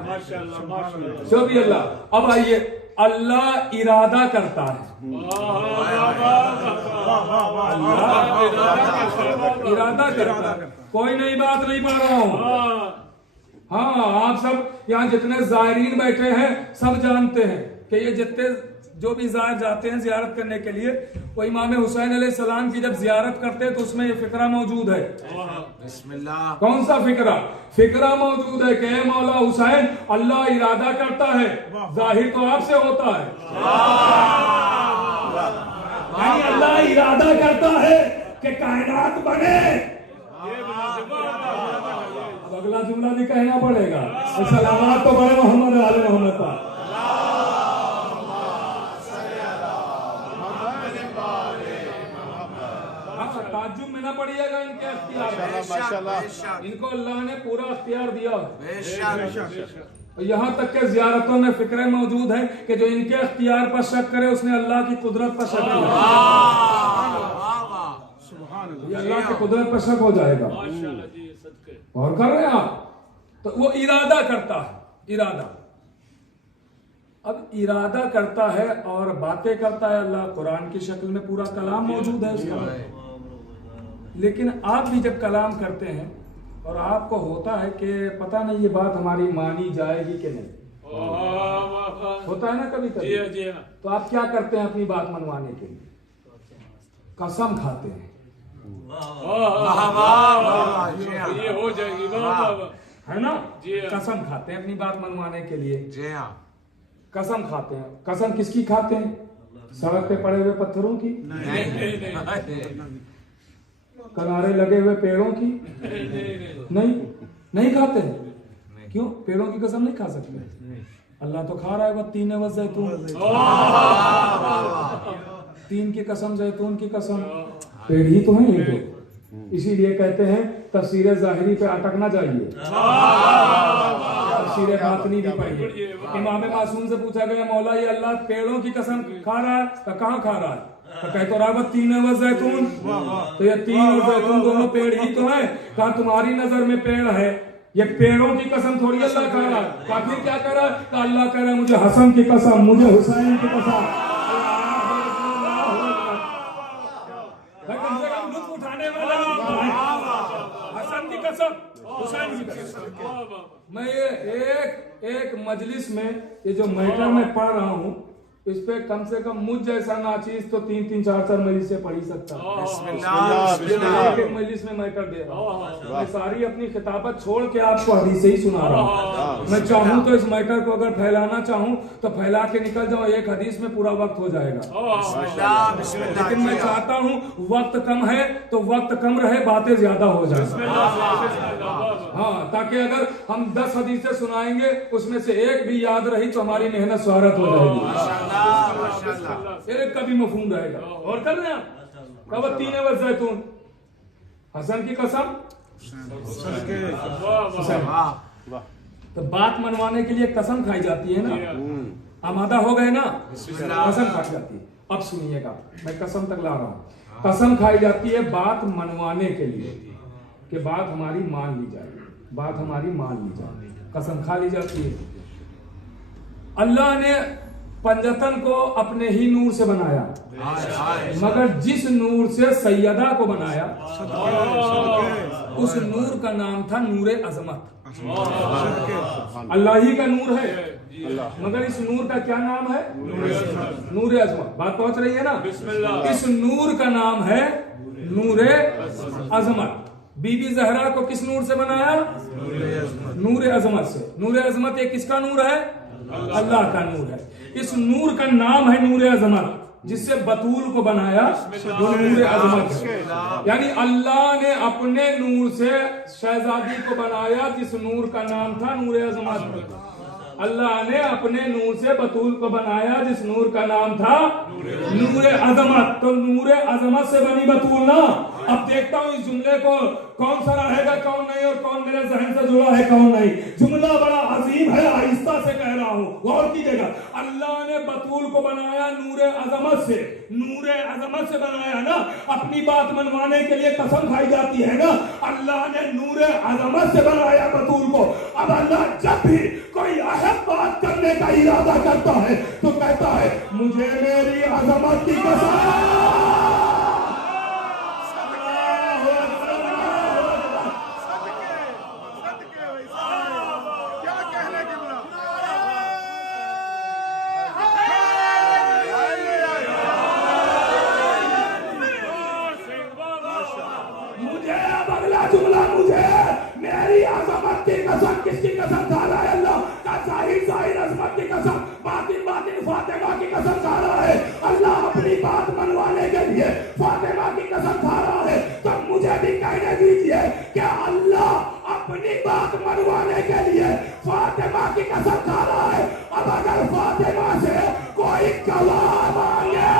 जो भी अल्लाह। अब आइए, अल्लाह इरादा करता है, इरादा करता है। कोई नई बात नहीं पढ़ रहा हूं। हाँ, आप सब यहाँ जितने जायरीन बैठे हैं सब जानते हैं कि ये जितने जो भी जायर जाते हैं जियारत करने के लिए, वो इमाम हुसैन अलैहिस्सलाम की जब जियारत करते हैं तो उसमें ये फिक्रा मौजूद है। बिस्मिल्लाह। कौन सा फिक्रा? फिक्रा मौजूद है कि मौला हुसैन, अल्लाह इरादा करता है, जाहिर तो आपसे होता है। यानी अल्लाह इरादा करता है कि कायनात बने। अब अगला जुमला भी कहना पड़ेगा, सलावत तो बड़े मोहम्मद आले मोहम्मद पर। ताज्जुब में ना पड़िएगा इनके अख्तियार, इनको अल्लाह ने पूरा अख्तियार दिया। यहाँ तक के जियारतों में फिक्रे मौजूद है कि जो इनके अख्तियार पर शक करे उसने अल्लाह की कुदरत पर शक किया। ये अल्लाह की कुदरत पर शक हो जाएगा। और कर रहे हैं आप, तो वो इरादा करता है, इरादा। अब इरादा करता है और बातें करता है अल्लाह, कुरान की शक्ल में पूरा कलाम मौजूद है उसका। लेकिन आप भी जब कलाम करते हैं और आपको होता है कि पता नहीं ये बात हमारी मानी जाएगी कि नहीं, होता है ना कभी कभी, तो आप क्या करते हैं अपनी बात मनवाने के लिए? कसम खाते हैं। ये हो जाएगी है ना, कसम खाते हैं अपनी बात मनवाने के लिए। कसम खाते हैं। कसम किसकी खाते हैं? सड़क पे पड़े हुए पत्थरों की, किनारे लगे हुए पेड़ों की? नहीं खाते। क्यों? पेड़ों की कसम नहीं खा सकते। अल्लाह तो खा रहा है, वह तीन वज जैतून, तीन की कसम, जैतून की कसम, पेड़ ही तो है ये तो। इसीलिए कहते हैं तफसीर ज़ाहिरी पे अटकना चाहिए, तफसीर बातिनी भी पढ़िए। इमाम मासूम से पूछा गया, मौला ये अल्लाह पेड़ों की कसम खा रहा है? तो कहाँ खा रहा है? तो कहते रावत तीन वज जैतून, तो ये तीन और जैतून दोनों पेड़ ही तो है। कहा तुम्हारी नजर में पेड़ है, ये पेड़ों की कसम थोड़ी अल्लाह खा रहा है। कहा फिर क्या कर रहा है? कहा अल्लाह कह रहा है मुझे हसन की कसम, मुझे हुसैन की कसम। कम से कम लुत्फ उठाने वाला हसन की कसम, हुसैन की कसम। मैं ये एक मजलिस में ये जो मैटर में पढ़ रहा हूँ, इस पे कम से कम मुझ जैसा नाचीज तो 3-3, 4-4 मजलिस से पढ़ ही सकता है। एक मजलिस में मैं कर दे रहा हूँ, मैं सारी अपनी खिताबत छोड़ के आपको हदीस ही सुना रहा हूँ। मैं चाहूँ तो इस मैटर को अगर फैलाना चाहूँ तो फैला के निकल जाऊँ, एक हदीस में पूरा वक्त हो जाएगा। लेकिन मैं चाहता हूँ वक्त कम है तो वक्त कम रहे, बातें ज्यादा हो जाए। हाँ, ताकि अगर हम 10 हदीसें सुनाएंगे उसमें से एक भी याद रही तो हमारी मेहनत स्वारत हो जाएगी, एक का भी मफहूम रहेगा। और कर रहे हैं कब तीन वज जैतून, हसन की कसम। तो बात मनवाने के लिए कसम खाई जाती है ना, आमादा हो गए ना, कसम खाई जाती है। अब सुनिएगा, मैं कसम तक ला रहा हूं। कसम खाई जाती है बात मनवाने के लिए कि बात हमारी मान ली जाए, बात हमारी मान ली जाए, कसम खा ली जाती है। अल्लाह ने पंजतन को अपने ही नूर से बनाया, मगर जिस नूर से सैयदा को बनाया उस नूर का नाम था नूरे अजमत। अल्लाह ही का नूर है, मगर इस नूर का क्या नाम है? नूरे अजमत। बात पहुंच रही है ना? इस नूर का नाम है नूरे अजमत। बीबी जहरा को किस नूर से बनाया? नूरे अजमत से। नूरे अजमत ये किसका नूर है? अल्लाह का नूर है। इस नूर का नाम है नूरे अजमत। जिससे बतूल को बनाया वो नूरे अजमत है। यानी अल्लाह ने अपने नूर से शहजादी को बनाया जिस नूर का नाम था नूरे अजमत। अल्लाह ने अपने नूर से बतूल को बनाया जिस नूर का नाम था नूरे अजमत। तो नूरे अजमत से बनी बतूल ना, अब देखता हूँ इस जुमले को कौन सा रहेगा कौन नहीं, और कौन मेरे जहन से जुड़ा है कौन नहीं। जुमला बड़ा अजीम है, आहिस्ता से कह रहा हूँ, गौर कीजिएगा। अल्लाह ने बतूल को बनाया नूरे अजमत से, नूरे अजमत से बनाया ना। अपनी बात मनवाने के लिए कसम खाई जाती है ना। अल्लाह ने नूरे अजमत से बनाया बतूल को। अब अल्लाह जब भी कोई अहम बात करने का इरादा करता है तो कहता है मुझे मेरी अजमत की कसम। किसकी कसम खा रहा है? अल्लाह का जाहिर जाहिर अज़मत की कसम, बातिन बातिन फातिमा की कसम खा रहा है। अल्लाह अपनी बात मनवाने के लिए फातिमा की कसम खा रहा है। तो मुझे भी कहने दीजिए कि अल्लाह अपनी बात मनवाने के लिए फातिमा की कसम खा रहा है। अब अगर फातिमा से कोई गवाह मांगे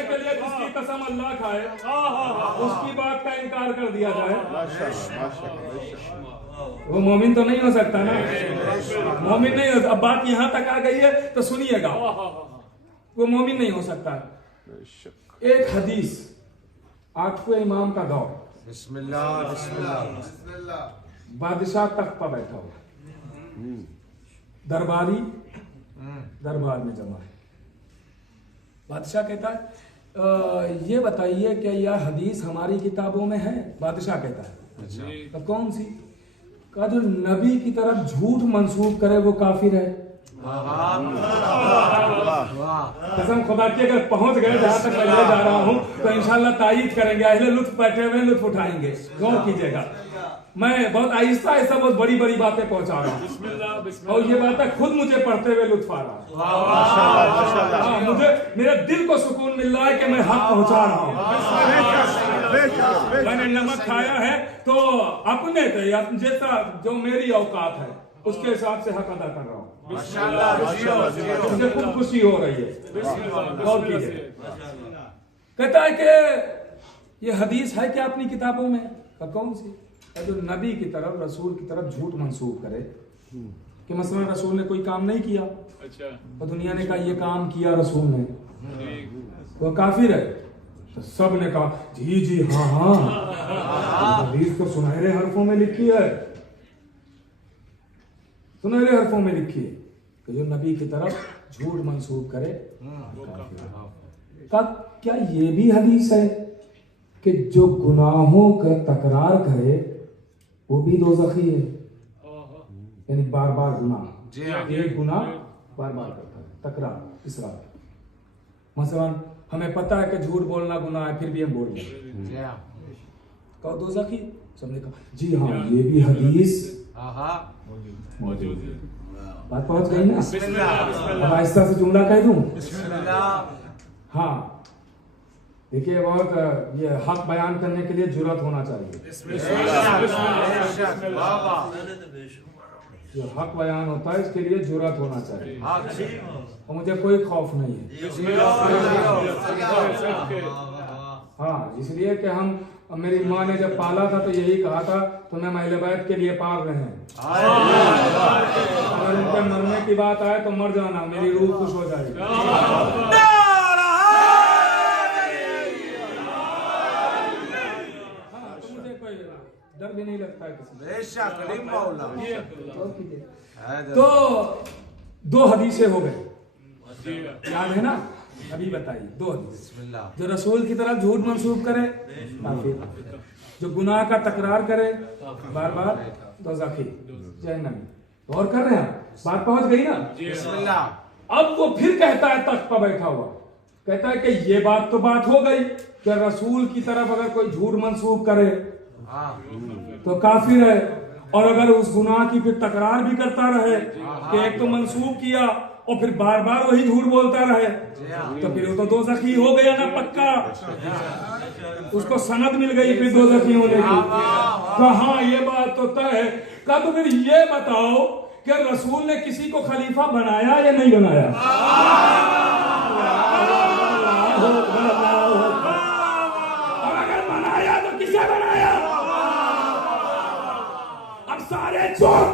के लिए जिसकी कसम अल्लाह खाए उसकी बात का इनकार कर दिया जाए, वो मोमिन तो नहीं हो सकता ना। मोमिन नहीं हो। अब बात यहाँ तक आ गई है तो सुनिएगा, वो मोमिन नहीं हो सकता। एक हदीस, आपको इमाम का दौर, बिस्मिल्लाह बिस्मिल्लाह, बादशाह तख्त पर बैठा हुआ, दरबारी दरबार में जमा है। बादशाह कहता है ये बताइए क्या यह हदीस हमारी किताबों में है? बादशाह कहता है तो कौन सी? का जो नबी की तरफ झूठ मंसूब करे वो काफिर है। कसम खुदा की अगर पहुंच गए जहां तक मैं ले जा रहा हूं तो इंशाल्लाह तायीद करेंगे। अहले लुत्फ बैठे हुए लुत्फ उठाएंगे, गौर कीजिएगा। मैं बहुत आहिस्ता आहिस्ता बहुत बड़ी बड़ी बातें पहुंचा रहा हूँ और ये बातें खुद मुझे पढ़ते हुए लुत्फ आ रहा है। मुझे मेरे दिल को सुकून मिल रहा है कि मैं हक पहुंचा रहा हूँ। मैंने नमक खाया है तो अपने जैसा जो मेरी औकात है उसके हिसाब से हक अदा कर रहा हूँ। मुझे खुद खुशी हो रही है। गौर कीजिए, कहता है कि ये हदीस है क्या अपनी किताबों में? कौन सी? जो नबी की तरफ रसूल की तरफ झूठ मंसूब करे कि मसलन रसूल ने कोई काम नहीं किया और दुनिया ने कहा ये काम किया रसूल ने, वो काफिर है। तो सब ने कहा जी जी हाँ हाँ, हदीस तो सुनहरे हरफों में लिखी है, सुनहरे हरफों में लिखी है कि जो नबी की तरफ झूठ मंसूब करे का। क्या ये भी हदीस है कि जो गुनाहों का तकरार करे वो भी दोज़खी है? यानी बार बार गुनाह, एक गुनाह बार बार करता है, तकरार, इसरार। मसलन हमें पता है कि झूठ बोलना गुनाह है फिर भी हम बोल रहे हैं, कहो दोज़खी। सबने कहा जी हाँ ये भी हदीस मौजूद है। बात पहुंच गई ना? अब आहिस्ता से जुमला कह दूं। हाँ देखिए, बहुत ये हक बयान करने के लिए जुर्रत होना चाहिए। जो हक बयान होता है इसके लिए जुर्रत होना चाहिए और मुझे कोई खौफ नहीं है। हाँ, इसलिए कि हम, मेरी माँ ने जब पाला था तो यही कहा था तुम्हें अहले बैत के लिए पाल रहे हैं, अगर उनके मरने की बात आए तो मर जाना, मेरी रूह खुश हो जाएगी। डर भी नहीं लगता है किसी। तो दो हदीसें हो गए, याद है ना? अभी बताइए दो हदीस। जो रसूल की तरफ झूठ मंसूब करे काफिर, जो गुनाह का तकरार करे बार बार दोज़खी, जहन्नमी। गौर कर रहे हैं? बात पहुंच गई ना? अब वो फिर कहता है तख्त पर बैठा हुआ, कहता है कि ये बात तो बात हो गई कि रसूल की तरफ अगर कोई झूठ मंसूब करे तो काफिर है, और अगर उस गुनाह की फिर तकरार भी करता रहे कि एक तो मंसूब किया और फिर बार बार वही झूठ बोलता रहे तो फिर वो तो दोज़खी हो गया ना, पक्का। उसको सनद मिल गई फिर दोज़खी होने की। कहा ये बात तो तय है। का तो फिर ये बताओ कि रसूल ने किसी को खलीफा बनाया या नहीं बनाया? और अगर बनाया तो किसे बनाया? अब सारे चोर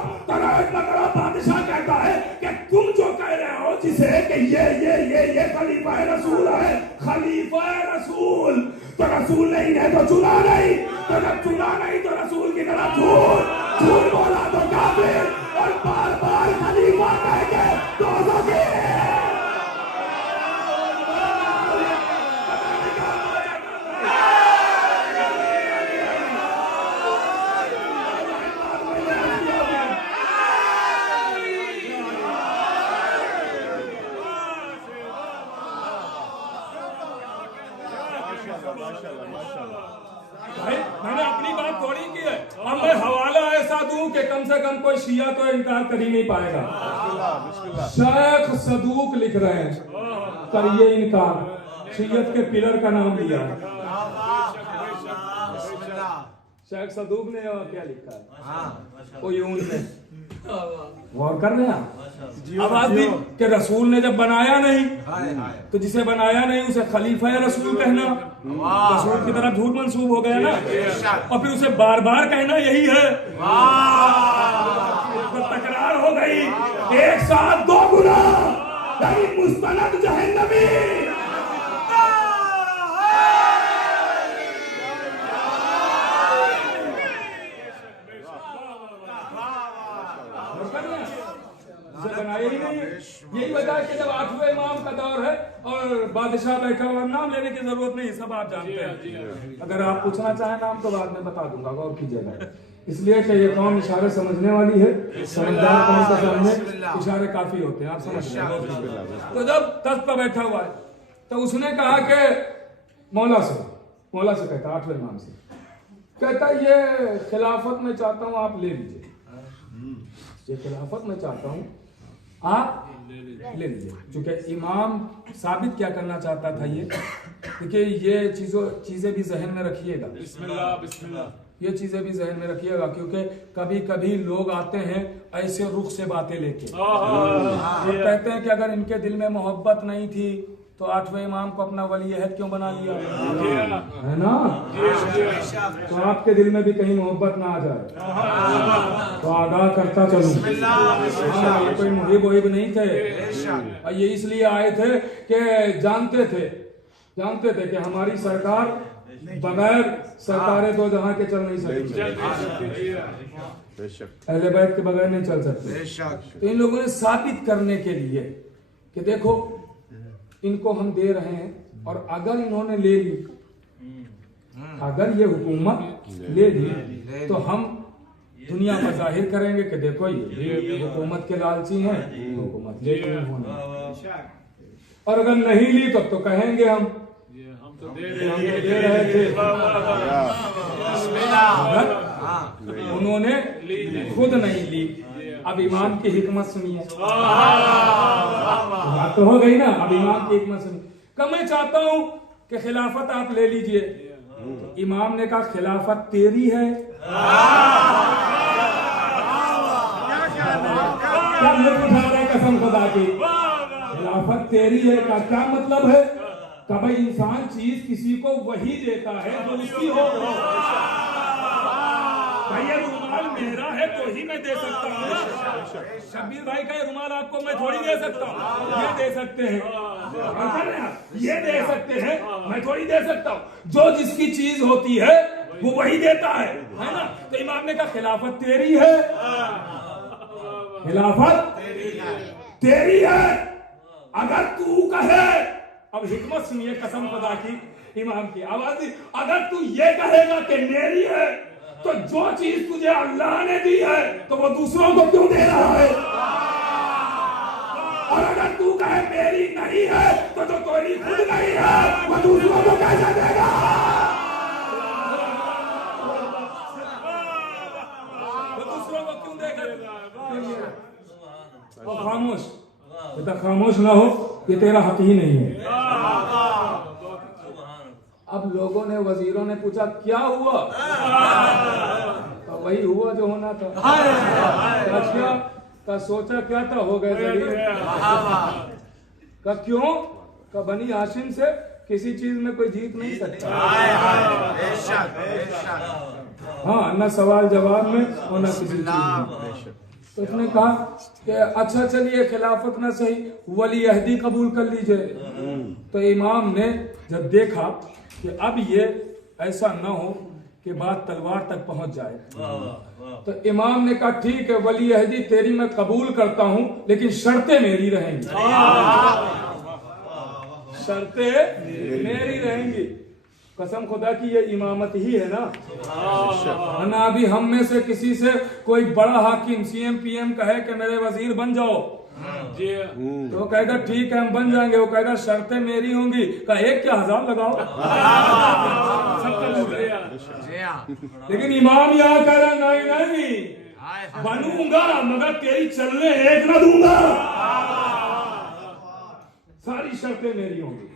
बादशाह कहता है कि तुम जो कह रहे हो जिसे कि ये खलीफा रसूल है, खलीफा रसूल, तो रसूल ने इन्हें तो चुना नहीं, तो जब चुना नहीं तो रसूल की तरह झूठ बोला तो काफिर, और बार बार खलीफा कह के दोज़खी। भाई मैंने अपनी बात थोड़ी की है। अब मैं हवाला ऐसा दूं कि कम से कम कोई शिया तो इनकार कर ही नहीं पाएगा। शेख सदूक लिख रहे हैं, करिए इनकार। शियत के पिलर का नाम लिया है शेख सदूक ने, और क्या लिखा है वो यून ने। गौर कर रहे हैं अब आदमी के रसूल ने जब बनाया नहीं तो जिसे बनाया नहीं उसे खलीफा या रसूल कहना, रसूल की तरफ झूठ मंसूब हो गया ना। और फिर उसे बार बार कहना यही है, तो तकरार हो गई। एक साथ दो गुना मुस्तनद जहन्नमी। बनाया ही नहीं। यही वजह है कि जब 8वें इमाम का दौर है और बादशाह बैठा हुआ, नाम लेने की जरूरत नहीं, सब आप जानते हैं। अगर आप पूछना चाहें नाम तो बाद में बता दूंगा, गौर कीजिएगा। इसलिए कि ये कौम इशारे समझने वाली है, समझदार कौम के सामने इशारे काफी होते हैं, आप समझ रहे हैं। तो जब तख्त पर बैठा हुआ है तो उसने कहा कि मौला से कहता, 8वें इमाम से कहता, ये खिलाफत में चाहता हूं आप ले लीजिए, ये खिलाफत में चाहता हूं आप ले लीजिए। क्योंकि इमाम साबित क्या करना चाहता था, ये देखिए, ये चीजें भी जहन में रखिएगा, ये चीजें भी जहन में रखिएगा, क्योंकि कभी कभी लोग आते हैं ऐसे रुख से बातें लेके और कहते हैं कि अगर इनके दिल में मोहब्बत नहीं थी तो 8वें इमाम को अपना वली अहद क्यों बना लिया, है ना? तो आपके दिल में भी कहीं मोहब्बत ना आ जाए तो आगाह करता चलूं। ये कोई मुहिब वहीब नहीं थे, ये इसलिए आए थे कि जानते थे कि हमारी सरकार बगैर सरकारें दो जहां के चल नहीं सकती, अहले बैत के बगैर नहीं चल सकते। तो इन लोगों ने साबित करने के लिए कि देखो इनको हम दे रहे हैं, और अगर इन्होंने ले ली, अगर ये हुकूमत ले ली तो हम दुनिया पर जाहिर करेंगे कि देखो ये हुकूमत के लालची हैं, हुकूमत ले ली उन्होंने। और अगर नहीं ली तब तो कहेंगे हम तो दे रहे थे, उन्होंने खुद नहीं ली। अब इमाम की हिकमत सुनिए, बात तो हो गई ना। अब इमाम की हिकमत सुनिए। कब मैं चाहता हूं कि खिलाफत आप ले लीजिए, तो इमाम ने कहा खिलाफत तेरी है। कसम खुदा की, खिलाफत तेरी है का क्या मतलब है? कि भाई इंसान चीज किसी को वही देता है जो उसकी हो। भाई ये रुमाल मेरा है तो ही मैं दे सकता हूँ ना। शब्बीर भाई का रुमाल आपको मैं थोड़ी दे सकता हूँ, ये दे सकते हैं, ये दे सकते हैं, मैं थोड़ी दे सकता हूँ। जो जिसकी चीज होती है वो वही देता है ना? तो इमाम ने कहा खिलाफत तेरी है, खिलाफत तेरी है। अगर तू कहे, अब हिकमत सुनिए कसम खुदा की, इमाम की आवाज, अगर तू ये कहेगा कि मेरी है तो जो चीज तुझे अल्लाह ने दी है तो वो दूसरों को क्यों दे रहा है? और अगर तू कहे मेरी नहीं है तो जो तेरी खुद नहीं है वो दूसरों को कैसे देगा? वो दूसरों को क्यों देगा? खामोश, बेटा खामोश ना हो, ये तेरा हक ही नहीं है। अब लोगों ने में वजीरों ने पूछा क्या हुआ, तो वही हुआ जो होना था। क्या का सोचा क्या था, हो गए। का क्यों का बनी हाशिम से किसी चीज में कोई जीत नहीं सकता। हाँ, न सवाल जवाब में और न किसी चीज में। तो उसने कहा कि अच्छा चलिए खिलाफत ना सही, वली अहदी कबूल कर लीजिए। तो इमाम ने जब देखा कि अब ये ऐसा न हो कि बात तलवार तक पहुंच जाए, तो इमाम ने कहा ठीक है वली अहदी तेरी मैं कबूल करता हूं, लेकिन शर्तें मेरी रहेंगी। शर्तें मेरी रहेंगी। कसम खुदा की ये इमामत ही है ना। ना अभी हम में से किसी से कोई बड़ा हाकिम सीएम पीएम कहे कि मेरे वजीर बन जाओ, तो कहेगा ठीक है हम बन जाएंगे। वो कहेगा शर्तें मेरी होंगी। कहा एक क्या 1000 लगाओ। लेकिन इमाम यहाँ कह रहा नहीं नहीं, बनूंगा मगर तेरी चलने एक ना दूंगा, सारी शर्तें मेरी होंगी।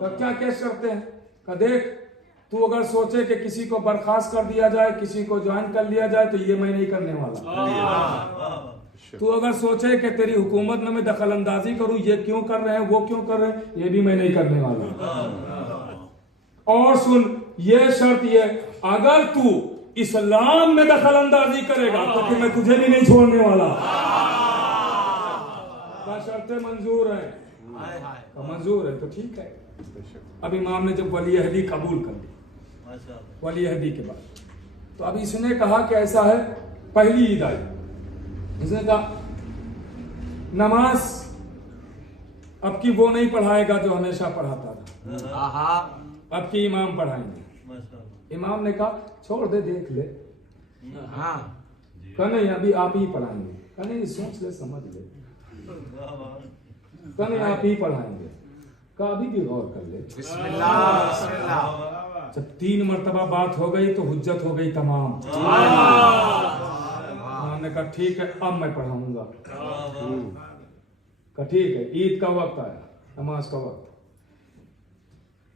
क्या क्या शर्तें हैं? का देख तू अगर सोचे कि किसी को बर्खास्त कर दिया जाए, किसी को ज्वाइन कर लिया जाए, तो ये मैं नहीं करने वाला। तू अगर सोचे कि तेरी हुकूमत में मैं दखल अंदाजी करूं, ये क्यों कर रहे हैं वो क्यों कर रहे हैं, ये भी मैं नहीं करने वाला। और सुन ये शर्त ये, अगर तू इस्लाम में दखल अंदाजी करेगा तो फिर मैं तुझे भी नहीं छोड़ने वाला। शर्तें मंजूर है, मंजूर है तो ठीक है। अब इमाम ने जब वली अहदी कबूल कर ली, वली अहदी के बाद तो अब इसने कहा कि ऐसा है, पहली ईद आई, इसने कहा नमाज अब की वो नहीं पढ़ाएगा जो हमेशा पढ़ाता था, अब की इमाम पढ़ाएंगे। इमाम ने कहा छोड़ दे देख ले। कहा नहीं अभी आप ही पढ़ाएंगे। कहा नहीं सोच ले समझ ले। कहा नहीं आप ही पढ़ाएंगे। का अभी भी गौर कर ले। जब 3 मरतबा बात हो गई तो हुज्जत हो गई तमाम। हमने कहा ठीक है अब मैं पढ़ाऊंगा। कहा ठीक है। ईद का वक्त आया, नमाज का वक्त,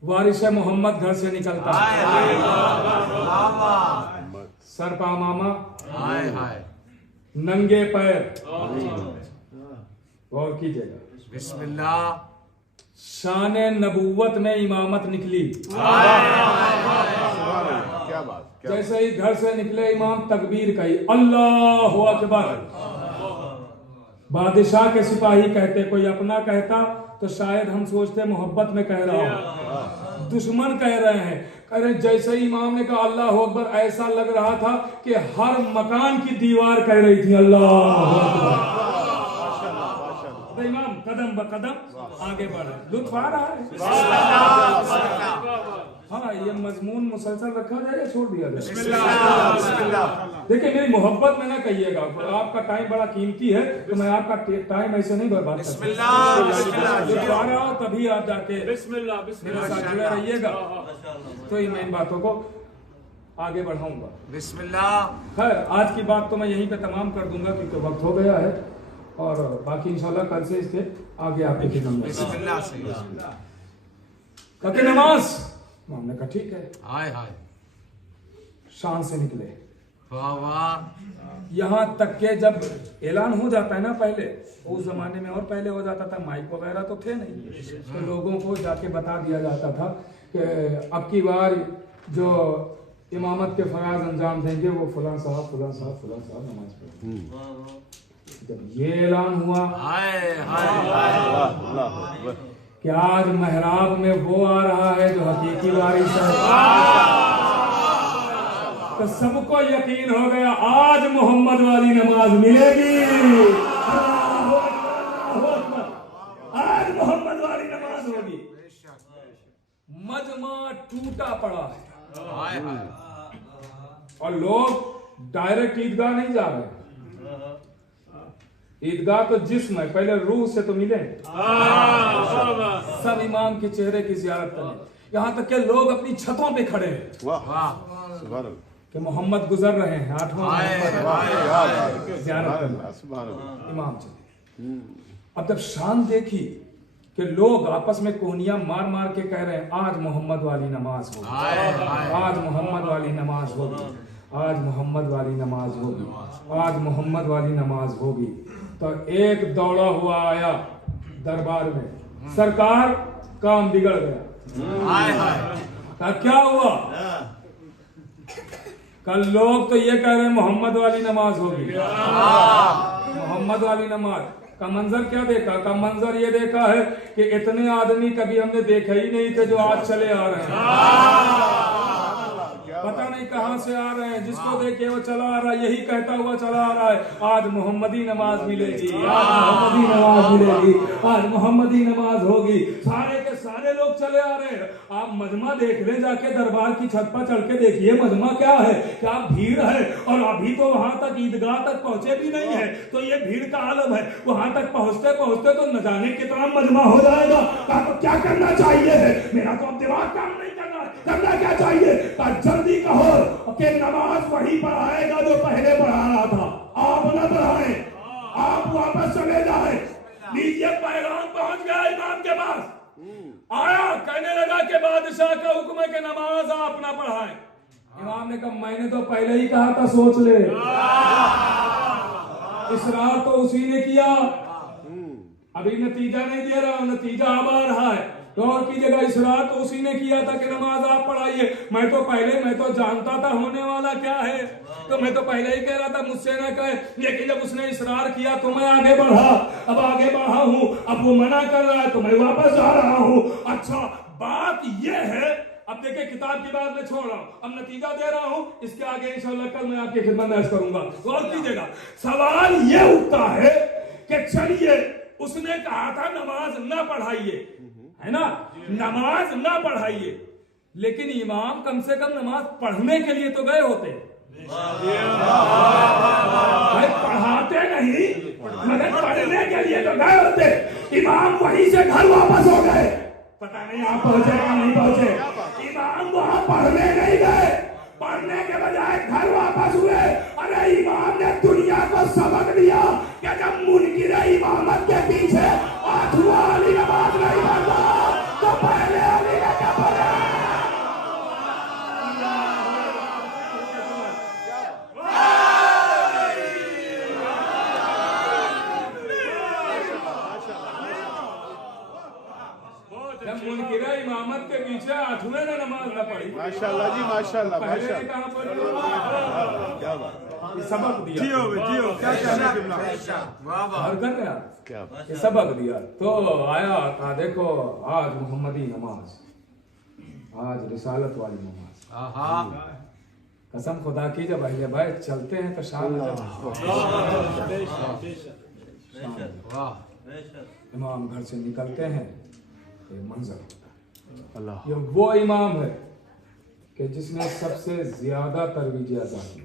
वारिस मोहम्मद घर से निकलता है, सर पामामा, नंगे पैर, गौर कीजिएगा, बिस्मिल्लाह, शान नबूवत में इमामत निकली। क्या बात। जैसे ही घर से निकले इमाम तकबीर कही, अल्लाहु अकबर। बादशाह के सिपाही कहते, कोई अपना कहता तो शायद हम सोचते मोहब्बत में कह रहा हो, दुश्मन कह रहे हैं। कह रहे जैसे ही इमाम ने कहा अल्लाहु अकबर, ऐसा लग रहा था कि हर मकान की दीवार कह रही थी अल्लाहु अकबर। इमाम कदम ब कदम आगे बढ़ रहे, लुत्फ आ रहा है। हाँ ये मजमून मुसलसल रखा जाएगा, छोड़ दिया जाए। देखिए मेरी मोहब्बत में ना कहिएगा, आपका टाइम बड़ा कीमती है तो मैं आपका टाइम ऐसे नहीं बर्बाद करता हूँ। तभी आप जाके मेरे साथ जुड़े रहिएगा, तो मैं इन बातों को आगे बढ़ाऊंगा। बिस्मिल्लाह। खैर आज की बात तो मैं यहीं पे तमाम कर दूंगा क्योंकि वक्त हो गया है, और बाकी इंशाल्लाह कल से इसके आगे आपके खिदमत में। बिस्मिल्लाह से नमाज। हमने कहा ठीक है। हाय हाय। शान से निकले, वाह वाह। यहाँ तक के जब ऐलान हो जाता है ना, पहले उस जमाने में और पहले हो जाता था, माइक वगैरह तो थे नहीं, तो लोगों को जाके बता दिया जाता था कि अब की बार जो इमामत के फराज अंजाम देंगे वो फलां साहब फलां साहब फलां साहब नमाज पढ़ेंगे। जब ये ऐलान हुआ कि आज महराब में वो आ रहा है जो हकीकी वारिस है, तो सबको यकीन हो गया आज मोहम्मद वाली नमाज मिलेगी। आज मोहम्मद वाली नमाज होगी। मजमा टूटा पड़ा है और लोग डायरेक्ट ईदगाह नहीं जा रहे। ईदगाह तो जिस्म है, पहले रूह से तो मिले। सब इमाम के चेहरे की जियारत करें। यहाँ तक के लोग अपनी छतों पे खड़े हैं कि मोहम्मद गुजर रहे हैं, 8वां जियारत इमाम चले। अब जब शान देखी कि लोग आपस में कोहनियां मार मार के कह रहे हैं आज मोहम्मद वाली नमाज होगी, आज मोहम्मद वाली नमाज होगी, आज मोहम्मद वाली नमाज होगी, आज मोहम्मद वाली नमाज होगी। तो एक दौड़ा हुआ आया दरबार में, सरकार काम बिगड़ गया। क्या हुआ? कल लोग तो ये कह रहे हैं मोहम्मद वाली नमाज होगी, मोहम्मद वाली नमाज का मंजर क्या देखा? का मंजर ये देखा है कि इतने आदमी कभी हमने देखा ही नहीं थे जो आज चले आ रहे हैं। पता नहीं कहां से आ रहे हैं, जिसको देखे वो चला आ रहा है, यही कहता हुआ चला आ रहा है आज मोहम्मदी नमाज मिलेगी, आज मोहम्मदी नमाज मिलेगी, आज मोहम्मदी नमाज होगी। सारे के सारे लोग चले आ रहे हैं। आप मजमा देख ले, जाके दरबार की छत पर चढ़ के देखिए मजमा क्या है, क्या भीड़ है। और अभी तो वहां तक ईदगाह तक पहुंचे भी नहीं है, तो ये भीड़ का आलम है। वहां तक पहुंचते पहुंचते तो न जाने कितना मजमा हो जाएगा। तो क्या करना चाहिए है? मेरा तो अब दिमाग काम नहीं करना क्या चाहिए? जल्दी कहो कि नमाज वही पढ़ाएगा जो पहले पढ़ा रहा था। आप न पढ़ाएं, आप वापस चले जाए। लीजिए पैगाम पहुंच गया इमाम के पास। आया, कहने लगा कि बादशाह का हुक्म है कि नमाज आप ना पढ़ाएं। इमाम ने कहा मैंने तो पहले ही कहा था, सोच ले। इसरार तो उसी ने किया, अभी नतीजा नहीं दे रहा, नतीजा अब आ रहा है। गौर कीजिएगा, इसरार तो उसी ने किया था कि नमाज आप पढ़ाइए। मैं तो जानता था होने वाला क्या है, तो मैं तो पहले ही कह रहा था मुझसे न कहे। लेकिन जब उसने इसरार किया तो मैं आगे बढ़ा, अब आगे बढ़ा हूं। अब वो मना कर रहा है तो मैं वापस जा रहा हूं। अच्छा बात ये है, अब देखिए किताब की बात मैं छोड़ रहा हूं, अब नतीजा दे रहा हूं। इसके आगे इंशाल्लाह कल मैं आपकी खिदमत में अर्ज करूंगा। गौर कीजिएगा, सवाल ये उठता है कि चलिए उसने कहा था नमाज ना पढ़ाइए, है ना, नमाज ना पढ़ाइए, लेकिन इमाम कम से कम नमाज पढ़ने के लिए तो गए होते। भाई पढ़ाते नहीं मगर पढ़ने के लिए तो गए होते। इमाम वहीं से घर वापस हो गए, पता नहीं आप पहुंचे या नहीं पहुंचे। इमाम वहां पढ़ने नहीं गए, पढ़ने के बजाय घर वापस हुए। अरे इमाम ने दुनिया को सबक दिया कि जब मुनकिर इमामत के पीछे आठवां वाली नमाज नहीं पढ़ता तो पहले वाली ने क्या पढ़ा। जब मुनकिर इमामत के पीछे आठवें ने नमाज न पढ़ी, माशाल्लाह जी माशाल्लाह, पहले ने कहां पढ़ी? क्या बात, सबक दिया। जियो क्या क्या सबक दिया। तो आया कहा देखो आज मोहम्मदी नमाज, आज रिसालत वाली नमाज। कसम खुदा की जब अहले बैत चलते हैं तो शान इमाम घर से निकलते हैं, ये मंजर। ये वो इमाम है कि जिसने सबसे ज्यादा तरवीज अदा की।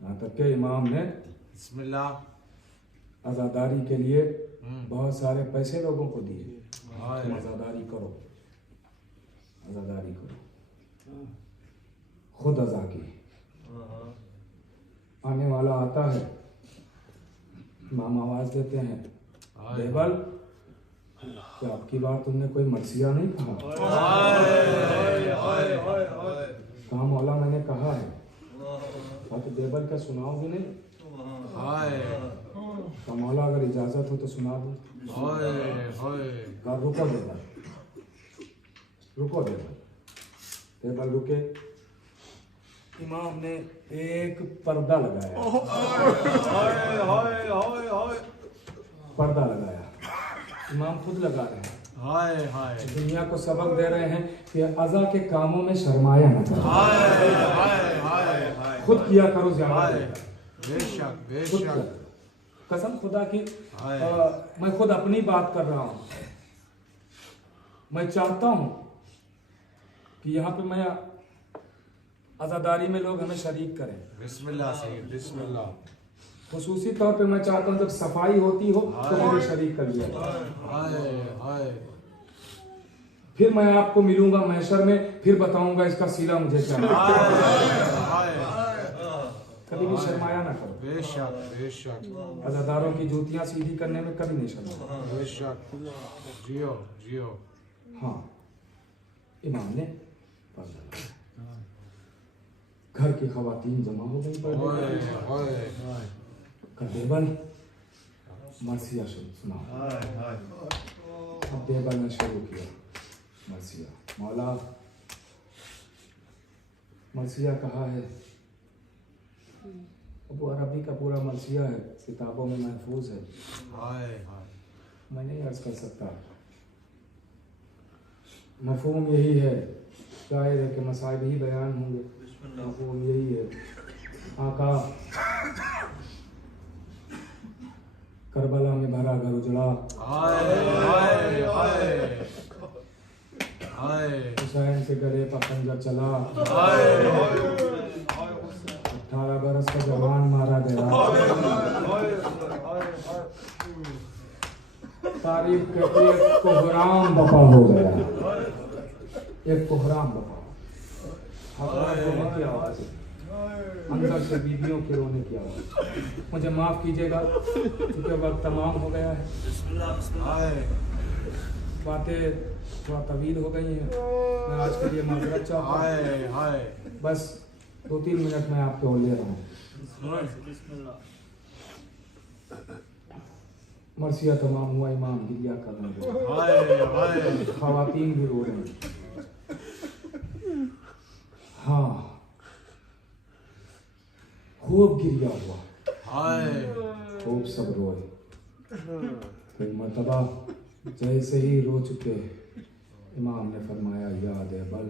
यहाँ तक के इमाम ने आजादारी के लिए बहुत सारे पैसे लोगों को दिए, तुम आजादारी करो, आजादारी करो। खुद अजा की। आने वाला आता है, इमाम आवाज देते हैं, देवल क्या आपकी बात तुमने कोई मर्सिया नहीं कहा? कहा मौला मैंने कहा है। तो देवल क्या सुनाओगे नहीं? तो मौला अगर इजाजत हो तो सुना दो। रुको देवल, रुको देवल। देवल रुके। इमाम ने एक पर्दा लगाया, पर्दा लगाया। इमाम खुद लगा रहे हैं, दुनिया को सबक दे रहे हैं कि अज़ा के कामों में शर्माया न करो, खुद किया करो ज्यादा। बेशक कसम खुदा की मैं खुद अपनी बात कर रहा हूँ। मैं चाहता हूँ कि यहाँ पे मैं आजादारी में लोग हमें शरीक करें। बिस्मिल्लाह से बिस्मिल्लाह। खुसूसी तौर पे मैं चाहता हूँ जब सफाई होती हो तो मुझे शरीक कर लिया। फिर मैं आपको मिलूंगा महशर में, फिर बताऊंगा इसका सीला मुझे क्या। कभी भी शर्माया ना करो। बेशक बेशक अज़ादारों की जूतियां सीधी करने में कभी नहीं शर्माया। बेशक। जियो जियो। हाँ, इमाम ने पढ़ा। घर की खवातीन जमा हो गई ओए बेबल मर्सिया सुना। अब बेबल ने शुरू किया मर्सिया। मौला मर्सिया कहा है, वो अरबी का पूरा मर्सिया है, किताबों में महफूज है, मैं नहीं अर्ज कर सकता। मफहूम यही है, जाहिर है कि मसाइब ही बयान होंगे। मफहूम यही है, आका करबला में भरा घर उजड़ा, हुसैन के गले पर खंजर चला, 18 बरस का जवान मारा गया। तारीफ कहती है कोहराम बपा हो गया, एक कोहराम बपा। रोने की आवाज, अंदर से बीवियों के रोने की आवाज। मुझे माफ कीजिएगा क्योंकि वक्त तमाम हो गया है, बातें थोड़ा तवील हो गई हैं, मैं आज के लिए माजरत चाहता हूँ। बस 2-3 मिनट में आपको ले रहा हूँ। मर्सिया तमाम हुआ, इमाम गिरिया कर रहे हैं, खवातीन भी रो रहे हैं। हाँ, खूब गिरिया हुआ, खूब सब रोए। फिर मर्तबा जैसे ही रो चुके, इमाम ने फरमाया, याद है बल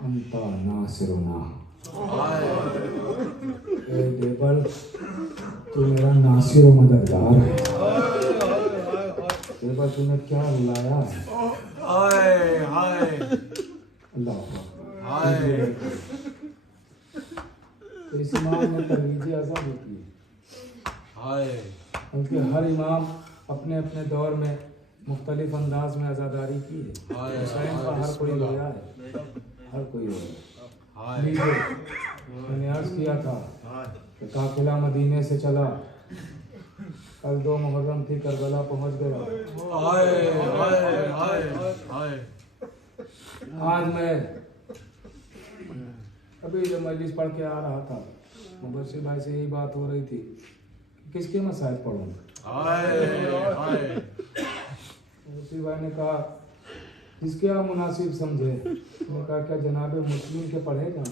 अंता नासिरुना, ए देबल तू मेरा नासिर व मददगार है। देबल तूने क्या लाया है? अल्लाह तो इस इमाम ने तमीज़ अज़ा भी की, क्योंकि हर इमाम अपने अपने दौर में मुख्तलिफ अंदाज में आज़ादारी की है। हुसैन पर हर कोई रोया है, हर कोई रोया। मैंने अर्ज किया था कि काफिला मदीने से चला, कल 2 मुहर्रम थी, करबला पहुंच गया। आज मैं अभी जब मजलिस पढ़ के आ रहा था, मुबश्शिर भाई से यही बात हो रही थी, किसके मसाइल पढ़ूं। मुबश्शिर भाई ने कहा जिसके आप मुनासिब समझे। मैंने कहा क्या जनाबे मुस्लिम के पढ़े जाए।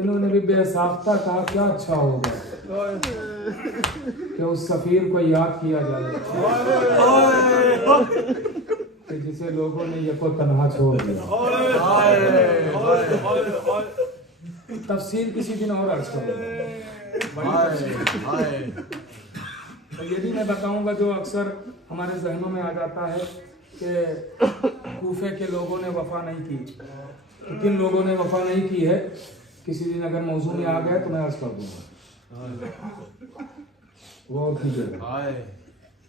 इन्होंने भी बेसाख्ता कहा क्या अच्छा होगा कि उस सफीर को याद किया जाए कि जिसे लोगों ने यको तन्हा छोड़ दिया। तफसील किसी दिन और अर्ज करूंगा। तो ये भी मैं बताऊंगा जो अक्सर हमारे जहनों में आ जाता है कि कूफे के लोगों ने वफा नहीं की। तो किन लोगों ने वफा नहीं की है, किसी दिन अगर मौजू में आ गया तो मैं अर्ज कर दूंगा। वो और कीजिएगा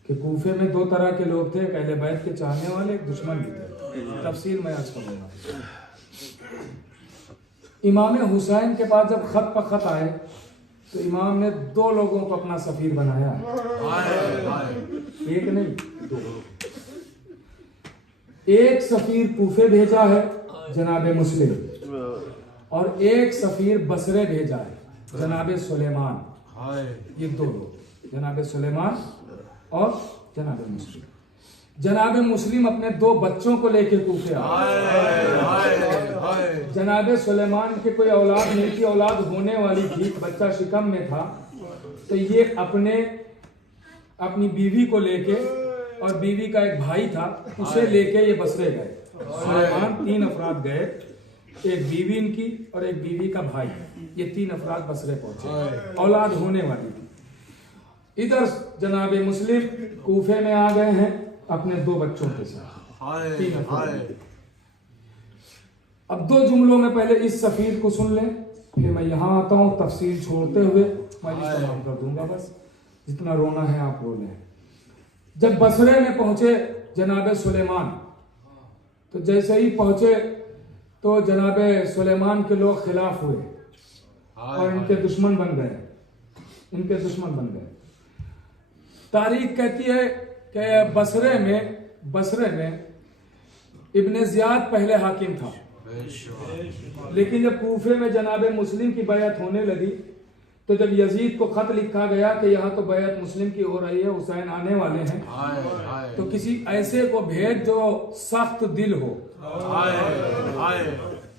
कि कूफे में 2 तरह के लोग थे, एक अहले बैत के चाहने वाले, एक दुश्मन भी थे। तफसील मैं अर्ज करूंगा। इमाम हुसैन के पास जब खत पर खत आए तो इमाम ने 2 लोगों को अपना सफीर बनाया, एक नहीं 2। एक सफीर कूफे भेजा है जनाबे मुस्लिम, और एक सफीर बसरे भेजा है जनाबे सुलेमान। ये 2 लोग, जनाबे सुलेमान और जनाबे मुस्लिम। जनाबे मुस्लिम अपने 2 बच्चों को लेकर कूफे आए। जनाबे सुलेमान के कोई औलाद नहीं थी, औलाद होने वाली थी, बच्चा शिकम में था। तो ये अपनी बीवी को लेके, और बीवी का एक भाई था, उसे लेके ये बसरे गए। सुलेमान 3 अफराद गए, एक बीवी इनकी और एक बीवी का भाई, ये 3 अफराद बसरे पहुंचे, औलाद होने वाली थी। इधर जनाबे मुस्लिम कूफे में आ गए हैं अपने 2 बच्चों के साथ, 3 अफराद। अब 2 जुमलों में पहले इस सफीर को सुन लें, फिर मैं यहाँ आता हूँ, तफसील छोड़ते हुए मैं तमाम कर दूंगा। बस जितना रोना है आप रो लें। जब बसरे में पहुंचे जनाबे सुलेमान, तो जैसे ही पहुंचे तो जनाबे सुलेमान के लोग खिलाफ हुए और इनके दुश्मन बन गए, इनके दुश्मन बन गए। तारीख कहती है कि बसरे में इब्ने ज़ियाद पहले हाकिम था, लेकिन जब कूफे में जनाबे मुस्लिम की बैअत होने लगी तो जब यजीद को खत लिखा गया कि यहाँ तो बैअत मुस्लिम की हो रही है, हुसैन आने वाले हैं, तो किसी ऐसे को भेज जो सख्त दिल हो,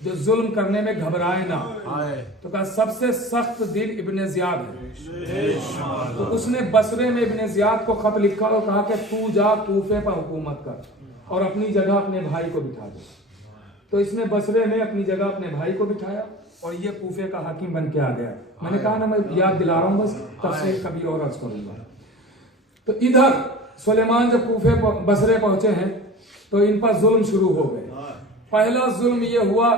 जो जुल्म करने में घबराए ना। तो कहा सबसे सख्त दिल इब्ने ज़ियाद है। तो उसने बसरे में इब्ने ज़ियाद को खत लिखा और कहा कि तू जा कूफे पर हुकूमत कर और अपनी जगह अपने भाई को बिठा दे। तो इसने बसरे में अपनी जगह अपने भाई को बिठाया और ये कूफे का हाकिम बन के आ गया। मैंने कहा ना, मैं याद दिला रहा हूँ, बस तफसील कभी और अर्ज करूंगा। तो इधर सुलेमान जब कूफे बसरे पहुंचे हैं तो इन पर जुल्म शुरू हो गए। पहला जुल्म ये हुआ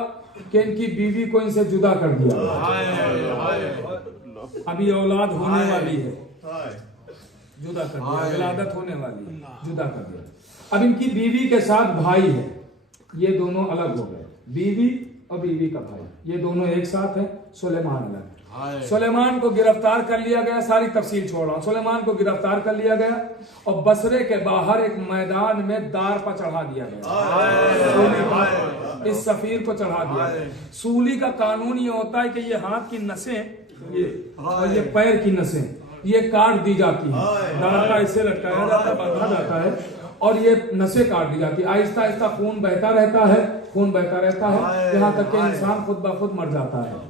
कि इनकी बीवी को इनसे जुदा कर दिया, अभी औलाद होने वाली है, जुदा कर दिया, विलादत होने वाली है, जुदा कर दिया। अब इनकी बीवी के साथ भाई है, ये दोनों अलग हो गए, बीवी और बीवी का भाई, ये दोनों एक साथ है, सुलेमान अलग। सुलेमान को गिरफ्तार कर लिया गया, सारी तफसील छोड़ रहा हूं। सुलेमान को गिरफ्तार कर लिया गया और बसरे के बाहर एक मैदान में दार पर चढ़ा दिया गया, इस सफीर को चढ़ा दिया। सूली का कानून ये होता है कि ये हाथ की नसें और ये पैर की नसें ये काट दी जाती है, दार का इससे लटकाया जाता है, बांधा जाता है और ये नसें काट दी जाती है। आहिस्ता आहिस्ता खून बहता रहता है, खून बहता रहता है, यहाँ तक कि इंसान खुद ब खुद मर जाता है।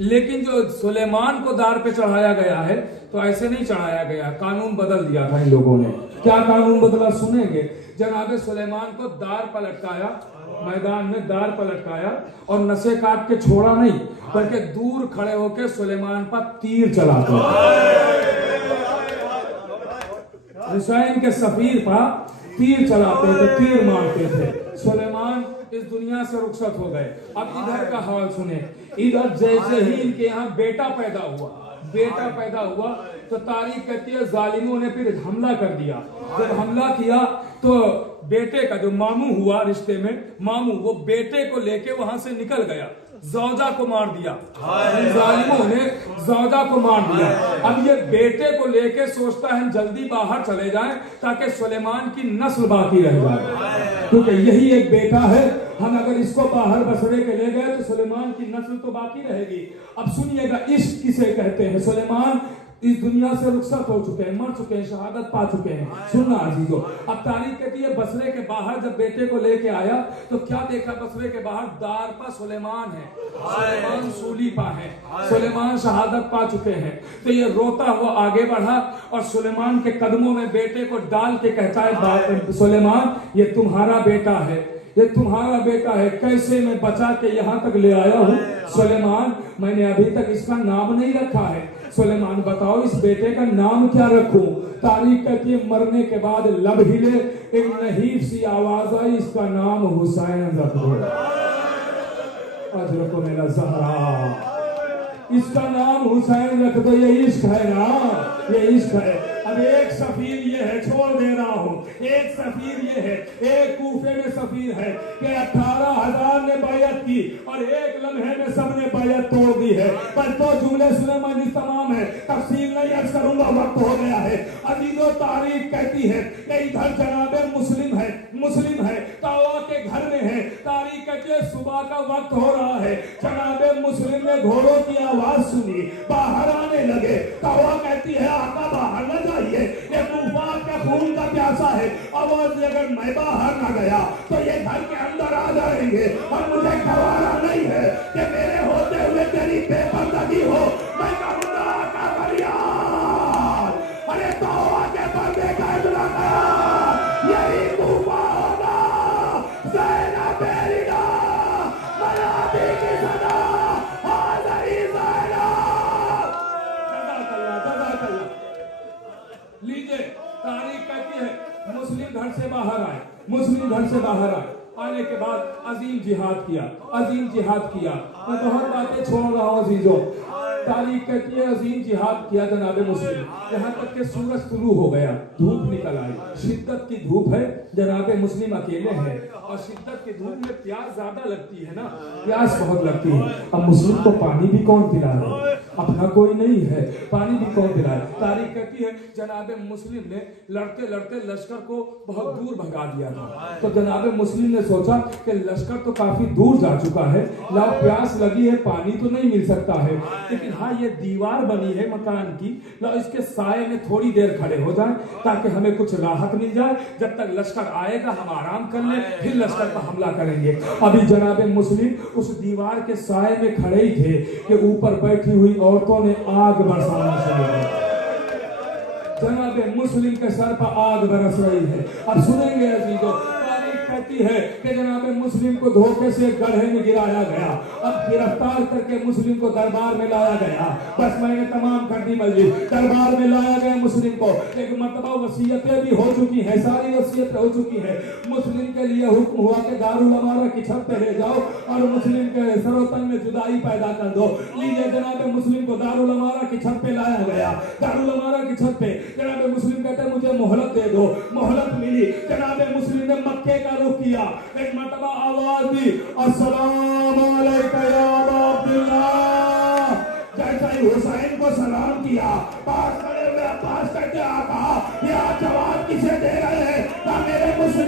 लेकिन जो सुलेमान को दार पे चढ़ाया गया है तो ऐसे नहीं चढ़ाया गया, कानून बदल दिया था इन लोगों ने। क्या कानून बदला सुनेंगे। जनाबे सुलेमान को दार पर लटकाया, मैदान में दार पर लटकाया और नसें काट के छोड़ा नहीं, बल्कि दूर खड़े होकर सुलेमान पर तीर चलाते, हुसैन के सफीर पर तीर चलाते थे, तीर मारते थे। सुलेमान इस दुनिया से रुखसत हो गए। अब इधर का हाल सुने। इधर जैसे ही इनके यहाँ बेटा पैदा हुआ तो तारीख कहती है जालिमों ने फिर हमला कर दिया। जब हमला किया तो बेटे का जो मामू हुआ रिश्ते में, मामू वो बेटे को लेके वहां से निकल गया, जौजा को मार दिया, जालिमों ने जौजा को मार दिया। अब ये बेटे को लेके सोचता है जल्दी बाहर चले जाएं ताकि सुलेमान की नस्ल बाकी रह जाए, क्योंकि यही एक बेटा है, हम अगर इसको बाहर बसरे के ले गए तो सुलेमान की नस्ल तो बाकी रहेगी। अब सुनिएगा इश्क किसे कहते हैं। सुलेमान इस दुनिया से रुखसत हो चुके हैं, मर चुके हैं, शहादत पा चुके हैं। सुनना अजीजों, अब तारीख कहती है बसरे के बाहर जब बेटे को लेके आया तो क्या देखा, बसरे के बाहर दार पर सुलेमान है, सुलेमान सूली पा है, सुलेमान शहादत पा चुके हैं। तो ये रोता हुआ आगे बढ़ा और सुलेमान के कदमों में बेटे को डाल के कहता है सुलेमान ये तुम्हारा बेटा है, ये तुम्हारा बेटा है, कैसे मैं बचा के यहाँ तक ले आया हूँ। सुलेमान मैंने अभी तक इसका नाम नहीं रखा है, सुलेमान बताओ इस बेटे का नाम क्या रखूं। तारीख कहती है मरने के बाद लब हिले, एक नहीफ सी आवाज आई, इसका नाम हुसैन रख दो, अजरको मेरा ज़हरा, इसका नाम हुसैन रख दो। ये इश्क है ना, ये इश्क है। अब एक सफीर ये है, छोड़ दे रहा हूँ, एक सफीर ये है, एक कूफे में सफीर है कि 18,000 ने बैयत की और एक लम्हे में सबने बैयत तोड़ दी है। पर तो जुमले सुलेमानी तमाम है, तफसील नहीं अर्ज करूंगा, वक्त हो गया है। अजीजों तारीख कहती है कि इधर जनाबे मुस्लिम है, तवा के घर में है। तारीख कहती है सुबह का वक्त हो रहा है, जनाबे मुस्लिम ने घोड़ों की आवाज सुनी, बाहर आने लगे। तवा कहती है आका बाहर न जाइए, ये तूफान का खून का प्यासा है, आवाज अगर मैं बाहर न गया तो ये घर के अंदर आ जाएंगे और मुझे गवारा नहीं है कि मेरे होते हुए तेरी बेपर्दगी हो। मैं कहूंगा आका फरियाद, अरे तौबा के पर्दे का इतना यही तूफान होगा, ज़ैनब बेरिया मयाबी की सदा हाज़री ज़ैनब। लीजिए तारीख कहती है मुस्लिम घर से बाहर आए, मुस्लिम घर से बाहर आए, आने के बाद अजीम जिहाद किया। मैं बहुत बातें छोड़ रहा हूँ अजीजों। तारीख कहती है अजीम जिहाद किया जनाब मुस्लिम, यहाँ तक के सूरज तुलू हो गया, धूप निकल आई, शिद्दत की धूप है, जनाब मुस्लिम अकेले हैं और शिद्दत की धूप में प्यास ज्यादा लगती है ना, प्यास बहुत लगती है। अब मुस्लिम को पानी भी कौन पिला रहा है, अपना कोई नहीं है, पानी भी कौन पिला है। तारीख कहती है जनाब मुस्लिम ने लड़ते लड़ते लश्कर को बहुत दूर भगा दिया था, तो जनाब मुस्लिम ने सोचा कि लश्कर तो काफी दूर जा चुका है, लाओ प्यास लगी है, पानी तो नहीं मिल सकता है, लेकिन हाँ ये दीवार बनी है मकान की, लाओ इसके साए में थोड़ी देर खड़े हो जाए ताकि हमें कुछ राहत मिल जाए, जब तक लश्कर आएगा हम आराम कर ले, फिर लश्कर पर हमला करेंगे। अभी जनाब मुस्लिम उस दीवार के साए में खड़े ही थे कि ऊपर बैठी हुई औरतों ने आग बरसाना शुरू कर, जनाब मुस्लिम के सर पर आग बरस रही है। अब सुनेंगे अजीजों, कहती है कि जनाब मुस्लिम को धोखे से गड्ढे में गिराया गया, अब गिरफ्तार करके मुस्लिम को दरबार में लाया गया। बस मैंने तमाम कर दी मस्जिद, दरबार में लाया गया मुस्लिम को, एक मरतबा वसीयतें भी हो चुकी हैं, सारी वसीयतें हो चुकी हैं। मुस्लिम के लिए हुक्म हुआ कि दारुल अमारा की छत पे ले जाओ और मुस्लिम के सरोतन में जुदाई पैदा कर दो। लीजिए जनाब मुस्लिम को दारुल अमारा की छत पे लाया गया, दारुल अमारा की छत पे जनाब मुस्लिम कहते मुझे मोहलत दे दो, मोहलत मिली। जनाब मुस्लिम ने मक्के का रुख किया, एक मरतबा आवाज दी अस्सलाम अलैका या अबा अब्दुल्लाह। जैसा ही हुसैन को सलाम किया, पास खड़े हुए अब्बास कहते आका ये जवाब किसे दे रहे हैं, मेरे मुस्लिम